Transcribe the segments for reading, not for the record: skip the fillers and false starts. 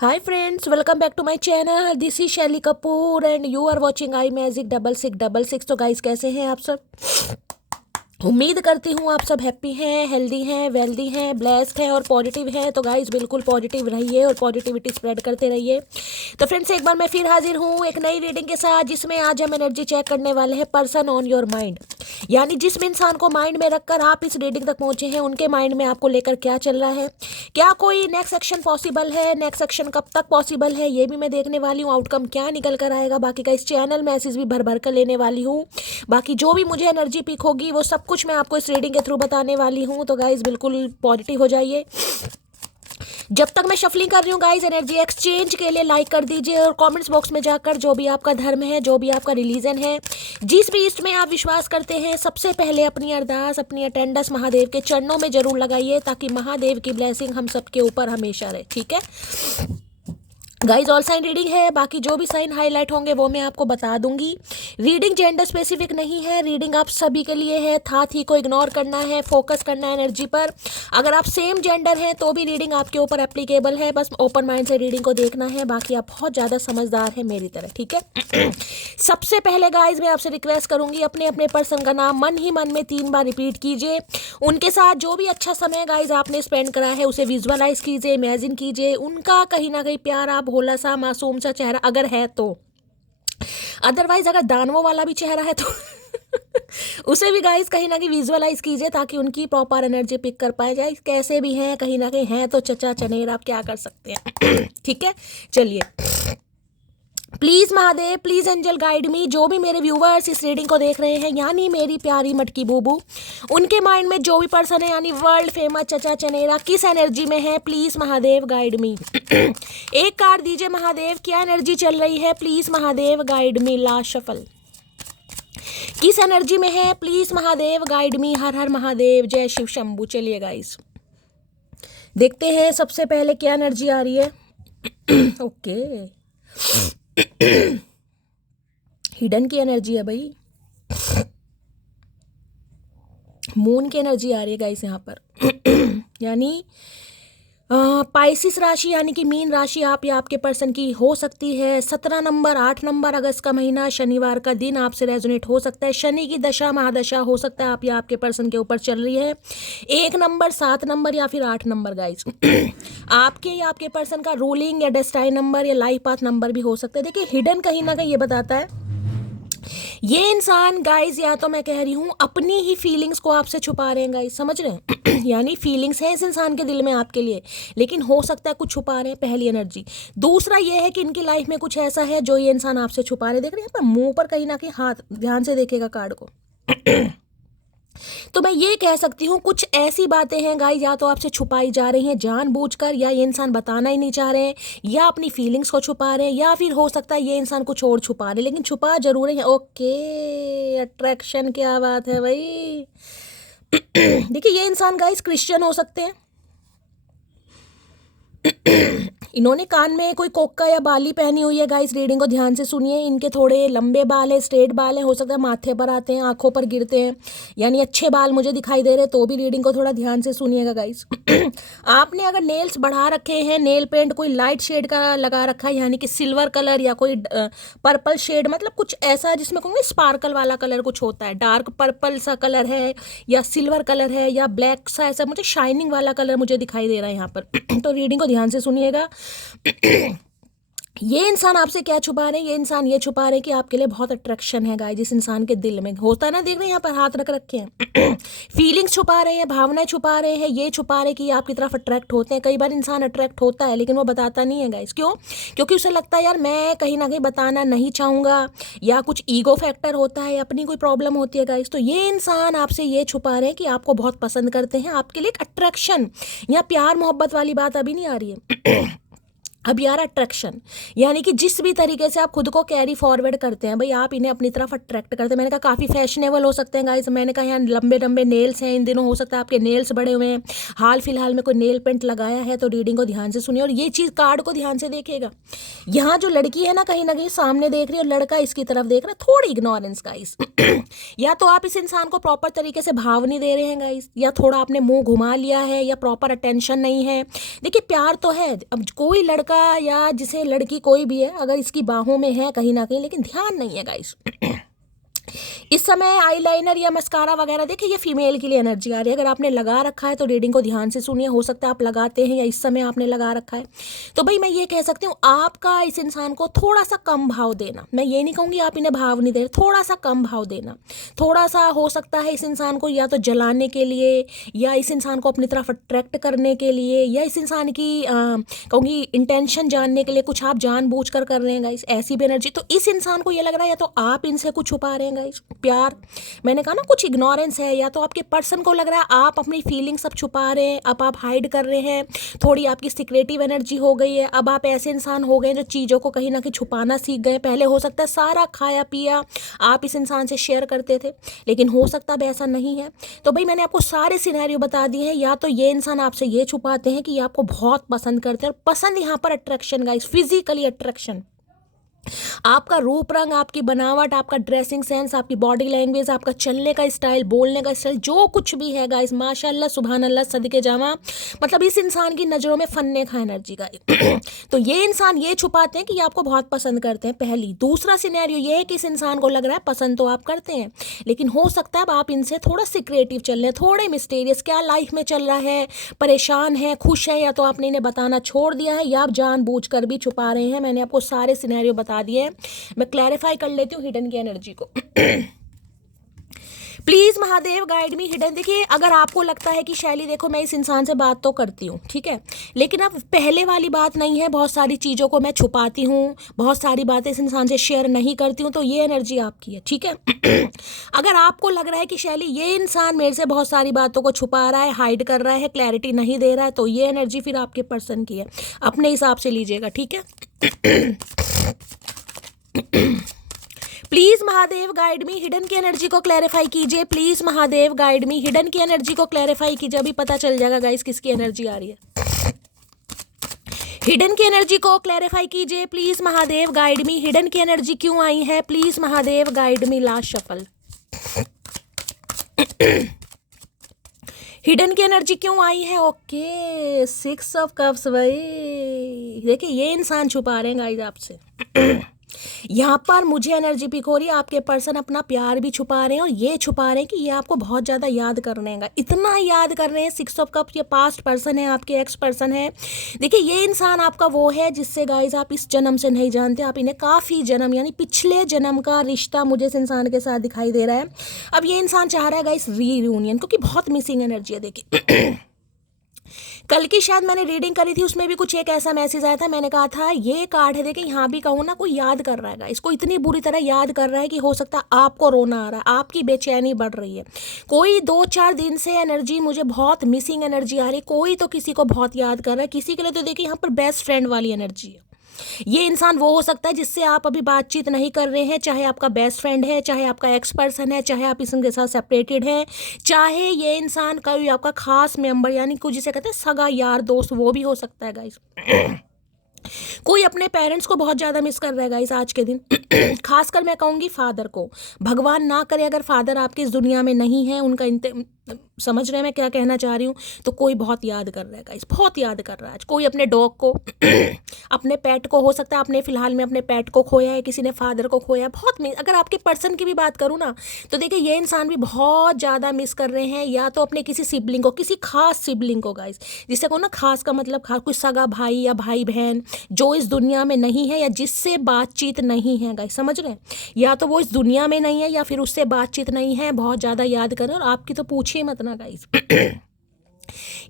Hi friends, welcome back to my channel. This is Shelly Kapoor and you are watching I Magic 6666. तो guys कैसे हैं आप सब? उम्मीद करती हूँ आप सब हैप्पी हैं, हेल्दी हैं, वेल्दी हैं, ब्लेस्ड हैं और पॉजिटिव हैं। तो गाइस बिल्कुल पॉजिटिव रहिए और पॉजिटिविटी स्प्रेड करते रहिए। तो फ्रेंड्स एक बार मैं फिर हाजिर हूँ एक नई रीडिंग के साथ, जिसमें आज हम एनर्जी चेक करने वाले हैं पर्सन ऑन योर माइंड। यानी जिस भी इंसान को माइंड में रखकर आप इस रीडिंग तक पहुंचे हैं, उनके माइंड में आपको लेकर क्या चल रहा है, क्या कोई नेक्स्ट एक्शन पॉसिबल है, नेक्स्ट एक्शन कब तक पॉसिबल है, ये भी मैं देखने वाली हूँ। आउटकम क्या निकल कर आएगा। बाकी का इस चैनल में मैसेज भी भर भर कर लेने वाली हूँ। बाकी जो भी मुझे एनर्जी पिक होगी वो सब कुछ मैं आपको इस रीडिंग के थ्रू बताने वाली हूँ। तो गाइज बिल्कुल पॉजिटिव हो जाइए। जब तक मैं शफलिंग कर रही हूँ गाइज, एनर्जी एक्सचेंज के लिए लाइक कर दीजिए और कमेंट्स बॉक्स में जाकर जो भी आपका धर्म है, जो भी आपका रिलीजन है, जिस भी इष्ट में आप विश्वास करते हैं, सबसे पहले अपनी अरदास, अपनी अटेंडेंस महादेव के चरणों में जरूर लगाइए, ताकि महादेव की ब्लेसिंग हम सबके ऊपर हमेशा रहे। ठीक है गाइज, ऑल साइन रीडिंग है। बाकी जो भी साइन हाईलाइट होंगे वो मैं आपको बता दूंगी। रीडिंग जेंडर स्पेसिफिक नहीं है, रीडिंग आप सभी के लिए है। था थी को इग्नोर करना है, फोकस करना है एनर्जी पर। अगर आप सेम जेंडर हैं तो भी रीडिंग आपके ऊपर एप्लीकेबल है, बस ओपन माइंड से रीडिंग को देखना है। बाकी आप बहुत ज़्यादा समझदार हैं मेरी तरह। ठीक है सबसे पहले गाइज मैं आपसे रिक्वेस्ट करूंगी, अपने अपने पर्सन का नाम मन ही मन में 3 बार रिपीट कीजिए। उनके साथ जो भी अच्छा समय गाइज आपने स्पेंड करा है उसे विजुअलाइज कीजिए, इमेजिन कीजिए। उनका कहीं ना कहीं प्यारा भोला सा मासूम सा चेहरा अगर है तो, अदरवाइज अगर दानवों वाला भी चेहरा है तो उसे भी गाइस कहीं ना कहीं विजुअलाइज कीजिए, ताकि उनकी प्रॉपर एनर्जी पिक कर पाए जाए। कैसे भी हैं, कहीं ना कहीं हैं तो चचा चनेर, आप क्या कर सकते हैं। ठीक है चलिए, please Mahadev, please angel guide me. जो भी मेरे व्यूवर्स इस रीडिंग को देख रहे हैं, यानी मेरी प्यारी मटकी बूबू, उनके माइंड में जो भी पर्सन है, यानी वर्ल्ड फेमस चचा चनेरा, किस एनर्जी में है, प्लीज़ महादेव गाइड मी। एक कार्ड दीजिए महादेव, क्या एनर्जी चल रही है, please Mahadev guide me. Last shuffle, किस एनर्जी में है, प्लीज़ महादेव गाइड मी। हर हर महादेव, जय शिव शंभू। चलिए गाइस देखते हैं सबसे पहले क्या एनर्जी आ रही है। ओके हिडन की एनर्जी है भाई, मून की एनर्जी आ रही है गाइस यहाँ पर। यानी पाइसिस राशि यानी कि मीन राशि आप या आपके पर्सन की हो सकती है। 17 नंबर 8 नंबर अगस्त का महीना, शनिवार का दिन आपसे रेजोनेट हो सकता है। शनि की दशा महादशा हो सकता है आप या आपके पर्सन के ऊपर चल रही है। 1 नंबर 7 नंबर या फिर 8 नंबर गाइस आपके या आपके पर्सन का रूलिंग या डेस्टाइन नंबर या लाइफ पाथ नंबर भी हो सकता है। देखिए हिडन कहीं ना कहीं ये बताता है, ये इंसान गाइस या तो मैं कह रही हूँ अपनी ही फीलिंग्स को आपसे छुपा रहे हैं गाइस, समझ रहे हैं। यानी फीलिंग्स है इस इंसान के दिल में आपके लिए, लेकिन हो सकता है कुछ छुपा रहे हैं, पहली एनर्जी। दूसरा ये है कि इनकी लाइफ में कुछ ऐसा है जो ये इंसान आपसे छुपा रहे हैं। देख रहे हैं यहाँ पर मुंह पर कहीं ना कहीं हाथ, ध्यान से देखिएगा कार्ड को। तो मैं ये कह सकती हूँ कुछ ऐसी बातें हैं गाइस, या तो आपसे छुपाई जा रही हैं जानबूझकर, या ये इंसान बताना ही नहीं चाह रहे हैं, या अपनी फीलिंग्स को छुपा रहे हैं, या फिर हो सकता है ये इंसान कुछ और छुपा रहे हैं, लेकिन छुपा जरूर है। ओके अट्रैक्शन, क्या बात है भाई। देखिए ये इंसान गाइस क्रिश्चियन हो सकते हैं। इन्होंने कान में कोई कोका या बाली पहनी हुई है गाइस। रीडिंग को ध्यान से सुनिए। इनके थोड़े लंबे बाल है, स्ट्रेट बाल है, हो सकता है माथे पर आते हैं, आंखों पर गिरते हैं, यानी अच्छे बाल मुझे दिखाई दे रहे हैं। तो भी रीडिंग को थोड़ा ध्यान से सुनिएगा गाइस। आपने अगर नेल्स बढ़ा रखे हैं, नेल पेंट कोई लाइट शेड का लगा रखा है, यानी कि सिल्वर कलर या कोई पर्पल शेड, मतलब कुछ ऐसा जिसमें कहूँगी स्पार्कल वाला कलर कुछ होता है, डार्क पर्पल सा कलर है या सिल्वर कलर है या ब्लैक सा, ऐसा मुझे शाइनिंग वाला कलर मुझे दिखाई दे रहा है यहाँ पर। तो रीडिंग को ध्यान से सुनिएगा। ये इंसान आपसे क्या छुपा रहे हैं, ये इंसान ये छुपा रहे हैं कि आपके लिए बहुत अट्रैक्शन है गाइस। जिस इंसान के दिल में होता है ना, देख रहे हैं यहाँ पर हाथ रख रखे हैं। फीलिंग्स छुपा रहे हैं, भावनाएं छुपा रहे हैं, ये छुपा रहे हैं कि आपकी तरफ अट्रैक्ट होते हैं। कई बार इंसान अट्रैक्ट होता है लेकिन वो बताता नहीं है गाइस। क्यों? क्योंकि उसे लगता है यार मैं कहीं ना कहीं बताना नहीं चाहूँगा, या कुछ ईगो फैक्टर होता है, अपनी कोई प्रॉब्लम होती है गाइस। तो ये इंसान आपसे ये छुपा रहे हैं कि आपको बहुत पसंद करते हैं, आपके लिए एक अट्रैक्शन या प्यार मोहब्बत वाली बात अभी नहीं आ रही है। अब यार अट्रैक्शन यानी कि जिस भी तरीके से आप खुद को कैरी फॉरवर्ड करते हैं भाई, आप इन्हें अपनी तरफ अट्रैक्ट करते हैं। मैंने कहा काफ़ी फैशनेबल हो सकते हैं गाइस। मैंने कहा यहाँ लंबे लंबे नेल्स हैं इन दिनों, हो सकता है आपके नेल्स बड़े हुए हैं, हाल फिलहाल में कोई नेल पेंट लगाया है। तो रीडिंग को ध्यान से सुनिए और ये चीज़ कार्ड को ध्यान से देखिएगा। यहाँ जो लड़की है ना कहीं सामने देख रही है और लड़का इसकी तरफ देख रहा है, थोड़ी इग्नोरेंस गाइस। या तो आप इस इंसान को प्रॉपर तरीके से भाव नहीं दे रहे हैं गाइस, या थोड़ा आपने मुंह घुमा लिया है, या प्रॉपर अटेंशन नहीं है। देखिए प्यार तो है, अब कोई लड़का लड़का या जिसे लड़की कोई भी है, अगर इसकी बाहों में है कहीं ना कहीं, लेकिन ध्यान नहीं है गाइस इस समय आईलाइनर या मस्कारा वगैरह, देखिए ये फीमेल के लिए एनर्जी आ रही है। अगर आपने लगा रखा है तो रीडिंग को ध्यान से सुनिए, हो सकता है आप लगाते हैं या इस समय आपने लगा रखा है। तो भाई मैं ये कह सकती हूँ आपका इस इंसान को थोड़ा सा कम भाव देना। मैं ये नहीं कहूँगी आप इन्हें भाव नहीं दे रहे, थोड़ा सा कम भाव देना। थोड़ा सा हो सकता है इस इंसान को या तो जलाने के लिए, या इस इंसान को अपनी तरफ अट्रैक्ट करने के लिए, या इस इंसान की कहूँगी इंटेंशन जानने के लिए कुछ आप जानबूझ कर रहे हैं गाइस, ऐसी भी एनर्जी। तो इस इंसान को ये लग रहा है या तो आप इनसे कुछ छुपा रहे हैं गाइस, प्यार, मैंने कहा ना कुछ इग्नोरेंस है, या तो आपके पर्सन को लग रहा है आप अपनी फीलिंग्स सब छुपा रहे हैं, अब आप हाइड कर रहे हैं, थोड़ी आपकी सीक्रेटिव एनर्जी हो गई है। अब आप ऐसे इंसान हो गए जो चीज़ों को कहीं ना कहीं छुपाना सीख गए। पहले हो सकता है सारा खाया पिया आप इस इंसान से शेयर करते थे, लेकिन हो सकता है ऐसा नहीं है। तो भाई मैंने आपको सारे सिनेरियो बता दिए हैं, या तो ये इंसान आपसे ये छुपाते हैं कि ये आपको बहुत पसंद करते हैं, और पसंद यहाँ पर अट्रैक्शन गाइस, फिजिकली अट्रैक्शन, आपका रूप रंग, आपकी बनावट, आपका ड्रेसिंग सेंस, आपकी बॉडी लैंग्वेज, आपका चलने का स्टाइल, बोलने का स्टाइल, जो कुछ भी है गाइस, माशाल्लाह सुभान अल्लाह सदके जामा, मतलब इस इंसान की नज़रों में फन्ने खा एनर्जी का तो ये इंसान ये छुपाते हैं कि ये आपको बहुत पसंद करते हैं, पहली। दूसरा सिनेरियो ये है कि इस इंसान को लग रहा है पसंद तो आप करते हैं, लेकिन हो सकता है अब आप इनसे थोड़ा सिक्रेटिव चल रहे हैं, थोड़े मिस्टीरियस, क्या लाइफ में चल रहा है, परेशान है, खुश है, या तो आपने इन्हें बताना छोड़ दिया है, या आप जानबूझकर भी छुपा रहे हैं। मैंने आपको सारे सिनेरियो बता दिए। मैं क्लैरिफाई कर लेती हूँ हिडन की एनर्जी को please Mahadev guide me hidden. देखिए अगर आपको लगता है कि शैली देखो मैं इस इंसान से बात तो करती हूँ, ठीक है, लेकिन अब पहले वाली बात नहीं है, बहुत सारी चीज़ों को मैं छुपाती हूँ, बहुत सारी बातें इस इंसान से शेयर नहीं करती हूँ, तो ये एनर्जी आपकी है, ठीक है अगर आपको लग रहा है कि शैली ये इंसान मेरे से बहुत सारी बातों को छुपा रहा है, हाइड कर रहा है, क्लैरिटी नहीं दे रहा है, तो ये एनर्जी फिर आपके पर्सन की है, अपने हिसाब से लीजिएगा, ठीक है please Mahadev guide me hidden की एनर्जी को क्लैरिफाई कीजिए। Please Mahadev guide me hidden की एनर्जी को क्लैरिफाई कीजिए। अभी पता चल जाएगा गाइस किसकी एनर्जी आ रही है। हिडन की एनर्जी को क्लैरिफाई कीजिए please Mahadev guide me. Hidden की एनर्जी क्यों आई है, please Mahadev guide me. Last shuffle. Hidden की एनर्जी क्यों आई है? Okay, 6 of cups. भाई देखिए ये इंसान छुपा रहे हैं गाइस आपसे यहाँ पर मुझे एनर्जी पिक हो रही है, आपके पर्सन अपना प्यार भी छुपा रहे हैं, और ये छुपा रहे हैं कि ये आपको बहुत ज़्यादा याद कर रहे हैं, इतना याद कर रहे हैं। 6 ऑफ कप्स, ये पास्ट पर्सन है, आपके एक्स पर्सन है। देखिए ये इंसान आपका वो है जिससे गाइज आप इस जन्म से नहीं जानते, आप इन्हें काफ़ी जन्म यानी पिछले जन्म का रिश्ता मुझे इस इंसान के साथ दिखाई दे रहा है। अब ये इंसान चाह रहा है गाइज रीयूनियन, क्योंकि बहुत मिसिंग एनर्जी है। देखिए कल की शायद मैंने रीडिंग करी थी, उसमें भी कुछ एक ऐसा मैसेज आया था, मैंने कहा था ये कार्ड है, देखिए यहाँ भी कहूँ ना, कोई याद कर रहा है, इसको इतनी बुरी तरह याद कर रहा है कि हो सकता है आपको रोना आ रहा है, आपकी बेचैनी बढ़ रही है। कोई 2-4 दिन से एनर्जी मुझे बहुत मिसिंग एनर्जी आ रही है, कोई तो किसी को बहुत याद कर रहा है, किसी के लिए तो देखिए यहाँ पर बेस्ट फ्रेंड वाली एनर्जी है। ये इंसान वो हो सकता है जिससे आप अभी बातचीत नहीं कर रहे हैं, चाहे आपका बेस्ट फ्रेंड है, चाहे आपका एक्स पर्सन है, चाहे आप इसके साथ सेपरेटेड हैं, चाहे ये इंसान कोई आपका खास मेंबर यानी कुछ जिसे कहते हैं सगा यार दोस्त, वो भी हो सकता है गाइस। कोई अपने पेरेंट्स को बहुत ज़्यादा मिस कर रहा है गाइस आज के दिन खासकर मैं कहूँगी फादर को। भगवान ना करे अगर फादर आपकी इस दुनिया में नहीं है, उनका समझ रहे हैं मैं क्या कहना चाह रही हूँ, तो कोई बहुत याद कर रहा है गाइस, बहुत याद कर रहा है। कोई अपने डॉग को अपने पेट को, हो सकता है आपने फिलहाल में अपने पेट को खोया है, किसी ने फादर को खोया है, बहुत मिस। अगर आपके पर्सन की भी बात करूँ ना, तो देखिए ये इंसान भी बहुत ज़्यादा मिस कर रहे हैं, या तो अपने किसी सिबलिंग को, किसी खास सिबलिंग को गाइस, जिससे को ना खास का मतलब खास कोई सगा भाई या भाई बहन जो इस दुनिया में नहीं है, या जिससे बातचीत नहीं है गाइस, समझ रहे हैं, या तो वो इस दुनिया में नहीं है या फिर उससे बातचीत नहीं है, बहुत ज़्यादा याद कर रहे हैं। और आपकी तो पूछिए मत ना गाइस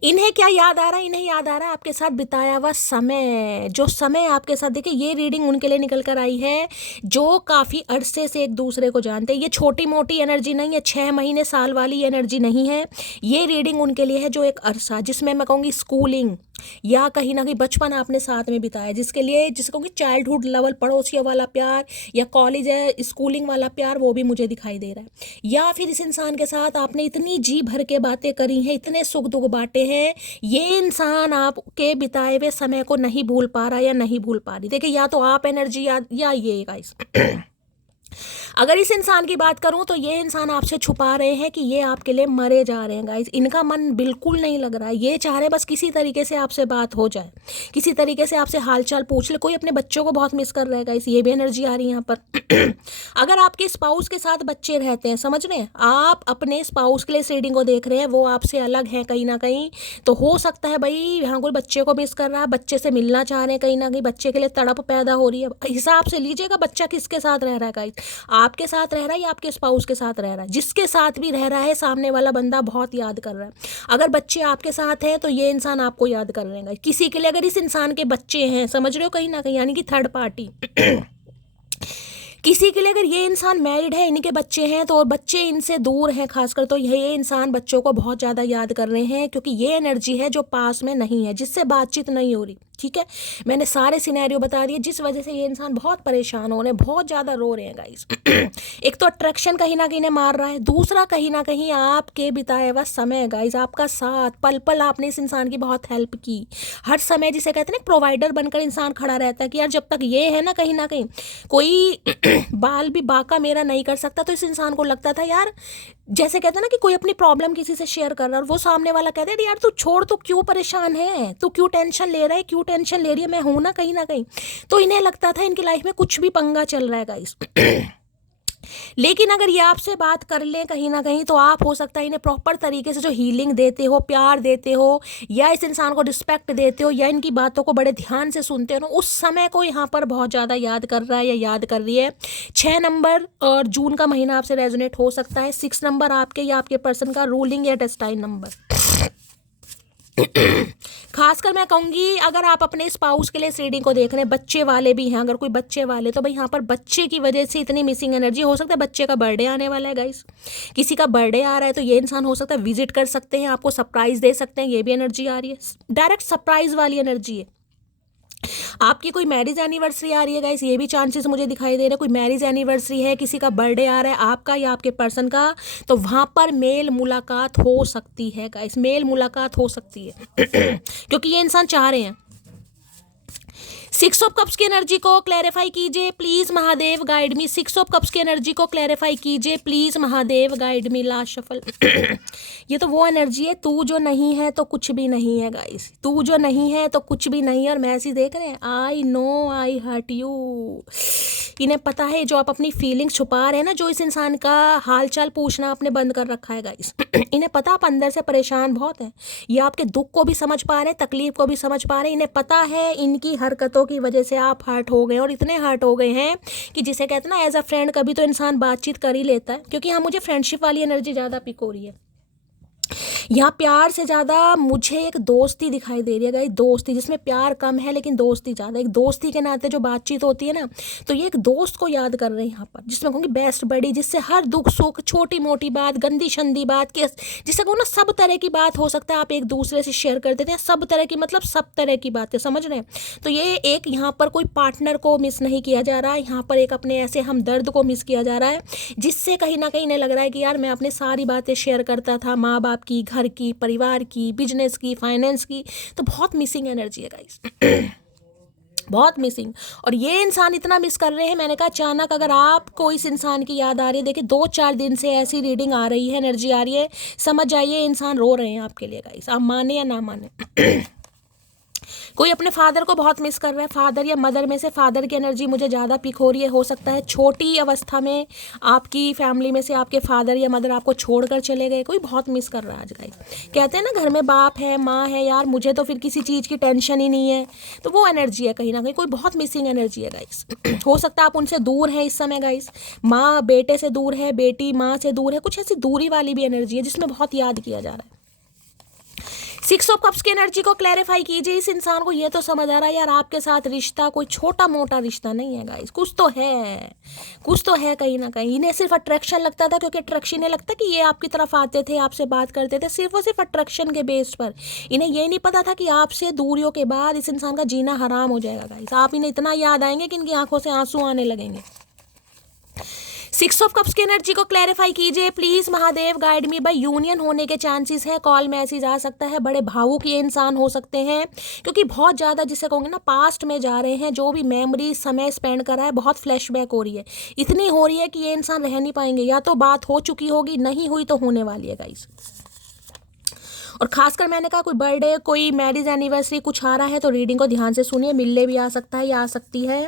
इन्हें क्या याद आ रहा है? इन्हें याद आ रहा है आपके साथ बिताया हुआ समय, जो समय आपके साथ। देखिए ये रीडिंग उनके लिए निकल कर आई है जो काफ़ी अरसे से एक दूसरे को जानते हैं। ये छोटी मोटी एनर्जी नहीं है, 6 महीने साल वाली एनर्जी नहीं है। ये रीडिंग उनके लिए है जो एक अरसा, जिसमें मैं कहूँगी स्कूलिंग या कहीं ना कहीं बचपन आपने साथ में बिताया, जिसके लिए जिसको कि चाइल्डहुड लेवल पड़ोसियों वाला प्यार या कॉलेज है स्कूलिंग वाला प्यार, वो भी मुझे दिखाई दे रहा है। या फिर इस इंसान के साथ आपने इतनी जी भर के बातें करी हैं, इतने सुख दुख बांटे हैं, ये इंसान आपके बिताए हुए समय को नहीं भूल पा रहा या नहीं भूल पा रही। देखिए या तो आप एनर्जी या ये गाइस अगर इस इंसान की बात करूं तो ये इंसान आपसे छुपा रहे हैं कि ये आपके लिए मरे जा रहे हैं गाइस। इनका मन बिल्कुल नहीं लग रहा है, ये चाह रहे हैं बस किसी तरीके से आपसे बात हो जाए, किसी तरीके से आपसे हालचाल पूछ ले। कोई अपने बच्चों को बहुत मिस कर रहा है गाइस, ये भी एनर्जी आ रही है यहाँ पर। अगर आपके स्पाउस के साथ बच्चे रहते हैं, समझ रहे हैं, आप अपने स्पाउस के लिए इस रीडिंग को देख रहे हैं, वो आपसे अलग है कहीं ना कहीं, तो हो सकता है भाई यहाँ कोई बच्चे को मिस कर रहा है, बच्चे से मिलना चाह रहे हैं, कहीं ना कहीं बच्चे के लिए तड़प पैदा हो रही है। हिसाब से लीजिएगा बच्चा किसके साथ रह रहा है गाइस, आपके साथ रह रहा है या आपके स्पाउस के साथ रह रहा है। जिसके साथ भी रह रहा है सामने वाला बंदा बहुत याद कर रहा है। अगर बच्चे आपके साथ हैं तो ये इंसान आपको याद कर रहे हैं। किसी के लिए अगर इस इंसान के बच्चे हैं, समझ रहे हो, कहीं ना कहीं यानी कि थर्ड पार्टी। किसी के लिए अगर ये इंसान मैरिड है, इनके बच्चे हैं, तो और बच्चे इनसे दूर हैं खासकर, तो ये इंसान बच्चों को बहुत ज़्यादा याद कर रहे हैं, क्योंकि ये एनर्जी है जो पास में नहीं है, जिससे बातचीत नहीं हो रही। ठीक है, मैंने सारे सिनेरियो बता दिए जिस वजह से ये इंसान बहुत परेशान हो रहे हैं, बहुत ज़्यादा रो रहे हैं गाइस। एक तो अट्रैक्शन कहीं ना कहीं ने मार रहा है, दूसरा कहीं ना कहीं आपके बिताए हुआ समय गाइस, आपका साथ, पल पल आपने इस इंसान की बहुत हेल्प की। हर समय जिसे कहते हैं ना प्रोवाइडर बनकर इंसान खड़ा रहता है कि यार जब तक ये है ना, कहीं ना कहीं कोई बाल भी बाका मेरा नहीं कर सकता। तो इस इंसान को लगता था यार, जैसे कहते हैं ना कि कोई अपनी प्रॉब्लम किसी से शेयर कर रहा है और वो सामने वाला कहते हैं यार तू छोड़, तू क्यों परेशान है, तू क्यों टेंशन ले रहा है, क्यों टेंशन ले रही है, मैं हूं ना कहीं ना कहीं। तो इन्हें लगता था इनकी लाइफ में कुछ भी पंगा चल रहा है गाइस। लेकिन अगर ये आपसे बात कर लें कहीं ना कहीं, तो आप हो सकता है इन्हें प्रॉपर तरीके से जो हीलिंग देते हो, प्यार देते हो, या इस इंसान को रिस्पेक्ट देते हो, या इनकी बातों को बड़े ध्यान से सुनते हो, उस समय को यहाँ पर बहुत ज़्यादा याद कर रहा है या याद कर रही है। 6 नंबर और जून का महीना आपसे रेजोनेट हो सकता है। 6 नंबर आपके या आपके पर्सन का रूलिंग या डेस्टाइन नंबर। खासकर मैं कहूँगी अगर आप अपने स्पाउस के लिए इस रीडिंग को देख रहे हैं, बच्चे वाले भी हैं, अगर कोई बच्चे वाले, तो भाई यहाँ पर बच्चे की वजह से इतनी मिसिंग एनर्जी हो सकता है। बच्चे का बर्थडे आने वाला है गाइस, किसी का बर्थडे आ रहा है, तो ये इंसान हो सकता है विजिट कर सकते हैं, आपको सरप्राइज दे सकते हैं, ये भी एनर्जी आ रही है, डायरेक्ट सरप्राइज वाली एनर्जी है। आपकी कोई मैरिज एनिवर्सरी आ रही है गाइस, ये भी चांसेस मुझे दिखाई दे रहे हैं। कोई मैरिज एनिवर्सरी है, किसी का बर्थडे आ रहा है, आपका या आपके पर्सन का, तो वहां पर मेल मुलाकात हो सकती है गाइस, मेल मुलाकात हो सकती है। क्योंकि ये इंसान चाह रहे हैं। 6 ऑफ कप्स की एनर्जी को क्लैरिफाई कीजिए please, Mahadev guide me. 6 of cups की एनर्जी को क्लैरिफाई कीजिए please, Mahadev guide me. Last shuffle. ये तो वो एनर्जी है, तू जो नहीं है तो कुछ भी नहीं है गाइस, तू जो नहीं है तो कुछ भी नहीं है। और मैसेज देख रहे हैं, I know I hurt you. इन्हें पता है जो आप अपनी फीलिंग्स छुपा रहे हैं ना, जो इस इंसान का हालचाल पूछना आपने बंद कर रखा है गाइस। इन्हें पता आप अंदर से परेशान बहुत हैं, ये आपके दुख को भी समझ पा रहे हैं, तकलीफ को भी समझ पा रहे हैं। इन्हें पता है इनकी हरकतों की वजह से आप हर्ट हो गए, और इतने हर्ट हो गए हैं कि जिसे कहते हैं ना एज अ फ्रेंड कभी तो इंसान बातचीत कर ही लेता है। क्योंकि हाँ, मुझे फ्रेंडशिप वाली एनर्जी ज़्यादा पिक हो रही है यहाँ, प्यार से ज़्यादा मुझे एक दोस्ती दिखाई दे रही है गाइस, दोस्ती जिसमें प्यार कम है लेकिन दोस्ती ज़्यादा। एक दोस्ती के नाते जो बातचीत होती है ना, तो ये एक दोस्त को याद कर रहे हैं यहाँ पर, जिसमें कहूँगी बेस्ट बड़ी, जिससे हर दुख सुख, छोटी मोटी बात, गंदी शंदी बात के, जिससे कहूँ ना सब तरह की बात हो सकता है, आप एक दूसरे से शेयर कर देते हैं। सब तरह की मतलब सब तरह की बातें, समझ रहे हैं। तो ये एक यहाँ पर कोई पार्टनर को मिस नहीं किया जा रहा है, यहाँ पर एक अपने ऐसे हमदर्द को मिस किया जा रहा है, जिससे कहीं ना कहीं इन्हें लग रहा है कि यार मैं अपनी सारी बातें शेयर करता था, माँ बाप की, घर की, परिवार की, बिजनेस की, फाइनेंस की। तो बहुत मिसिंग एनर्जी है गाइस, बहुत मिसिंग। और ये इंसान इतना मिस कर रहे हैं, मैंने कहा अचानक अगर आपको इस इंसान की याद आ रही है, देखिए 2-4 दिन से ऐसी रीडिंग आ रही है, एनर्जी आ रही है, समझ जाइए इंसान रो रहे हैं आपके लिए गाइस, आप माने या ना माने। कोई अपने फादर को बहुत मिस कर रहा है, फादर या मदर में से फादर की एनर्जी मुझे ज़्यादा पिक हो रही है। हो सकता है छोटी अवस्था में आपकी फैमिली में से आपके फादर या मदर आपको छोड़कर चले गए, कोई बहुत मिस कर रहा है आज गाइस। कहते हैं ना घर में बाप है, माँ है, यार मुझे तो फिर किसी चीज़ की टेंशन ही नहीं है, तो वो एनर्जी है कहीं ना कहीं, कोई बहुत मिसिंग एनर्जी है गाइस। हो सकता है आप उनसे दूर हैं इस समय गाइस, माँ बेटे से दूर है, बेटी माँ से दूर है, कुछ ऐसी दूरी वाली भी एनर्जी है जिसमें बहुत याद किया जा रहा है। 6 ऑफ कप्स की एनर्जी को क्लैरिफाई कीजिए। इस इंसान को ये तो समझ आ रहा है यार आपके साथ रिश्ता कोई छोटा मोटा रिश्ता नहीं है गाइस, कुछ तो है, कुछ तो है कहीं ना कहीं। इन्हें सिर्फ अट्रैक्शन लगता था, क्योंकि अट्रैक्शन इन्हें लगता कि ये आपकी तरफ आते थे, आपसे बात करते थे, सिर्फ और सिर्फ अट्रैक्शन के बेस पर। इन्हें ये नहीं पता था कि आपसे दूरियों के बाद इस इंसान का जीना हराम हो जाएगा गाइस। आप इन्हें इतना याद आएंगे कि इनकी आंखों से आंसू आने लगेंगे। सिक्स ऑफ कप्स की एनर्जी को क्लैरिफाई कीजिए please Mahadev, guide me bye. Union होने के चांसेस है, कॉल मैसेज आ सकता है, बड़े भावुक ये इंसान हो सकते हैं क्योंकि बहुत ज़्यादा जिसे कहोगे ना पास्ट में जा रहे हैं, जो भी मेमोरी समय स्पेंड करा है बहुत फ्लैशबैक हो रही है, इतनी हो रही है कि ये इंसान रह नहीं पाएंगे, या तो बात हो चुकी होगी, नहीं हुई तो होने वाली है गाइस। और खासकर मैंने कहा कोई बर्थडे कोई मैरिज एनिवर्सरी कुछ आ रहा है तो रीडिंग को ध्यान से सुनिए, मिलने भी आ सकता है या आ सकती है।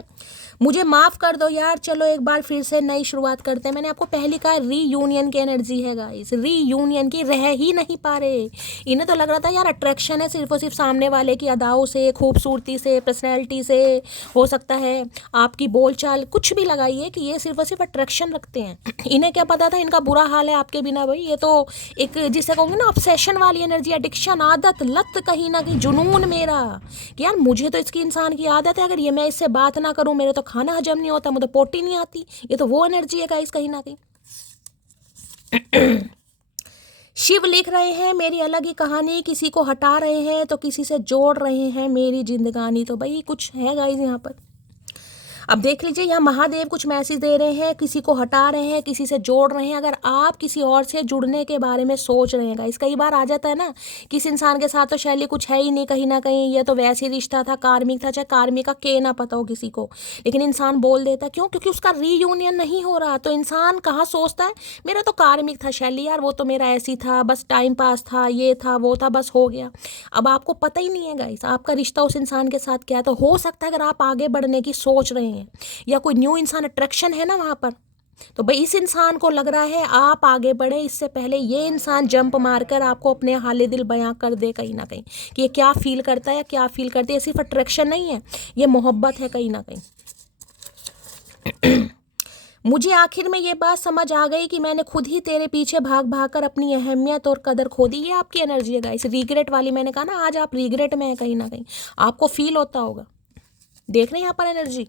मुझे माफ़ कर दो यार, चलो एक बार फिर से नई शुरुआत करते हैं। मैंने आपको पहली कहा रीयूनियन की एनर्जी है गाइस, रीयूनियन की, रह ही नहीं पा रहे। इन्हें तो लग रहा था यार अट्रैक्शन है सिर्फ और सिर्फ सामने वाले की अदाओं से, खूबसूरती से, पर्सनैलिटी से, हो सकता है आपकी बोलचाल, कुछ भी लगाइए कि ये सिर्फ और सिर्फ अट्रैक्शन रखते हैं। इन्हें क्या पता था इनका बुरा हाल है आपके बिना भाई। ये तो एक जिसे कहूँगे ना ऑब्सेशन वाली एनर्जी, एडिक्शन, आदत, लत, कहीं ना कहीं जुनून मेरा कि यार मुझे तो इसकी इंसान की आदत है, अगर ये मैं इससे बात ना करूँ मेरे तो खाना हजम नहीं होता, मुझे पोटी नहीं आती। ये तो वो एनर्जी है गाइस कहीं ना कहीं। शिव लिख रहे हैं मेरी अलग ही कहानी, किसी को हटा रहे हैं तो किसी से जोड़ रहे हैं मेरी जिंदगानी। तो भाई कुछ है गाइस यहाँ पर। अब देख लीजिए यहाँ महादेव कुछ मैसेज दे रहे हैं, किसी को हटा रहे हैं, किसी से जोड़ रहे हैं। अगर आप किसी और से जुड़ने के बारे में सोच रहे हैं गाइस, कई बार आ जाता है ना किस इंसान के साथ तो शैली कुछ है ही नहीं, कहीं ना कहीं ये तो वैसे ही रिश्ता था, कार्मिक था, चाहे कार्मिक का के ना पता हो किसी को, लेकिन इंसान बोल देता है। क्यों? क्योंकि उसका रीयूनियन नहीं हो रहा। तो इंसान कहाँ सोचता है मेरा तो कार्मिक था शैली यार, वो तो मेरा ऐसी था, बस टाइम पास था, ये था वो था, बस हो गया। अब आपको पता ही नहीं है गाइस आपका रिश्ता उस इंसान के साथ क्या है। तो हो सकता है अगर आप आगे बढ़ने की सोच रहे हैं या कोई न्यू इंसान अट्रैक्शन है ना वहां पर, तो भाई इस इंसान को लग रहा है आप आगे बढ़े इससे पहले ये इंसान जंप मारकर आपको अपने हाले दिल बयां कर दे कहीं ना कहीं कि ये क्या फील करता है या क्या फील करती है। सिर्फ अट्रैक्शन नहीं है, ये मोहब्बत है कहीं ना कहीं। मुझे आखिर में ये बात समझ आ गई कि मैंने खुद ही तेरे पीछे भाग भाग कर अपनी अहमियत और कदर खो दी। ये आपकी एनर्जी है गाइस, रिग्रेट वाली। मैंने कहा ना आज आप रिग्रेट में है, कहीं ना कहीं आपको फील होता होगा। देख रहे हैं यहाँ पर एनर्जी,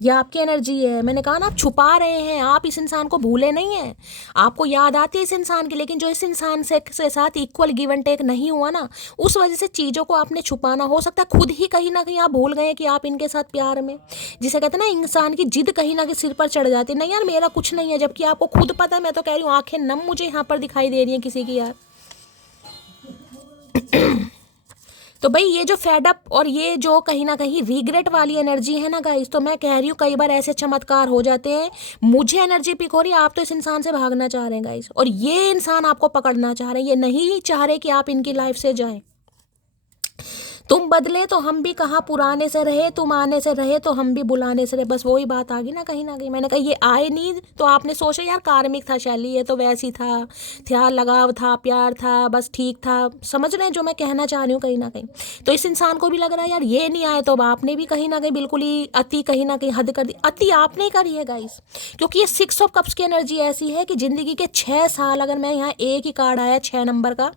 ये आपकी एनर्जी है। मैंने कहा ना आप छुपा रहे हैं, आप इस इंसान को भूले नहीं हैं, आपको याद आती है इस इंसान की, लेकिन जो इस इंसान से साथ इक्वल गिव एंड टेक नहीं हुआ ना, उस वजह से चीज़ों को आपने छुपाना, हो सकता है खुद ही कहीं ना कहीं आप भूल गए कि आप इनके साथ प्यार में, जिसे कहते हैं ना इंसान की जिद कहीं ना कहीं सिर पर चढ़ जाती है, नहीं यार मेरा कुछ नहीं है, जबकि आपको खुद पता है। मैं तो कह रही हूँ आंखें नम मुझे यहाँ पर दिखाई दे रही हैं किसी की यार। तो भाई ये जो फेडअप और ये जो कहीं ना कहीं रिग्रेट वाली एनर्जी है ना गाइस, तो मैं कह रही हूँ कई बार ऐसे चमत्कार हो जाते हैं। मुझे एनर्जी पिक हो रही है, आप तो इस इंसान से भागना चाह रहे हैं गाइस, और ये इंसान आपको पकड़ना चाह रहे हैं, ये नहीं चाह रहे कि आप इनकी लाइफ से जाएं। तुम बदले तो हम भी कहाँ पुराने से रहे, तुम आने से रहे तो हम भी बुलाने से रहे। बस वही बात आ गई ना कहीं ना कहीं। मैंने कहा ये आए नहीं तो आपने सोचा यार कार्मिक था शैली, ये तो वैसी था लगाव था, प्यार था, बस ठीक था। समझ रहे हैं जो मैं कहना चाह रही हूँ कहीं ना कहीं। तो इस इंसान को भी लग रहा है यार ये नहीं आए, तो अब आपने भी कहीं ना कहीं बिल्कुल ही अति कहीं ना कहीं हद कर दी। अति आपने ही करी है गाइस, क्योंकि ये 6 ऑफ कप्स की एनर्जी ऐसी है कि जिंदगी के 6 साल, अगर मैं यहाँ एक ही कार्ड आया 6 नंबर का,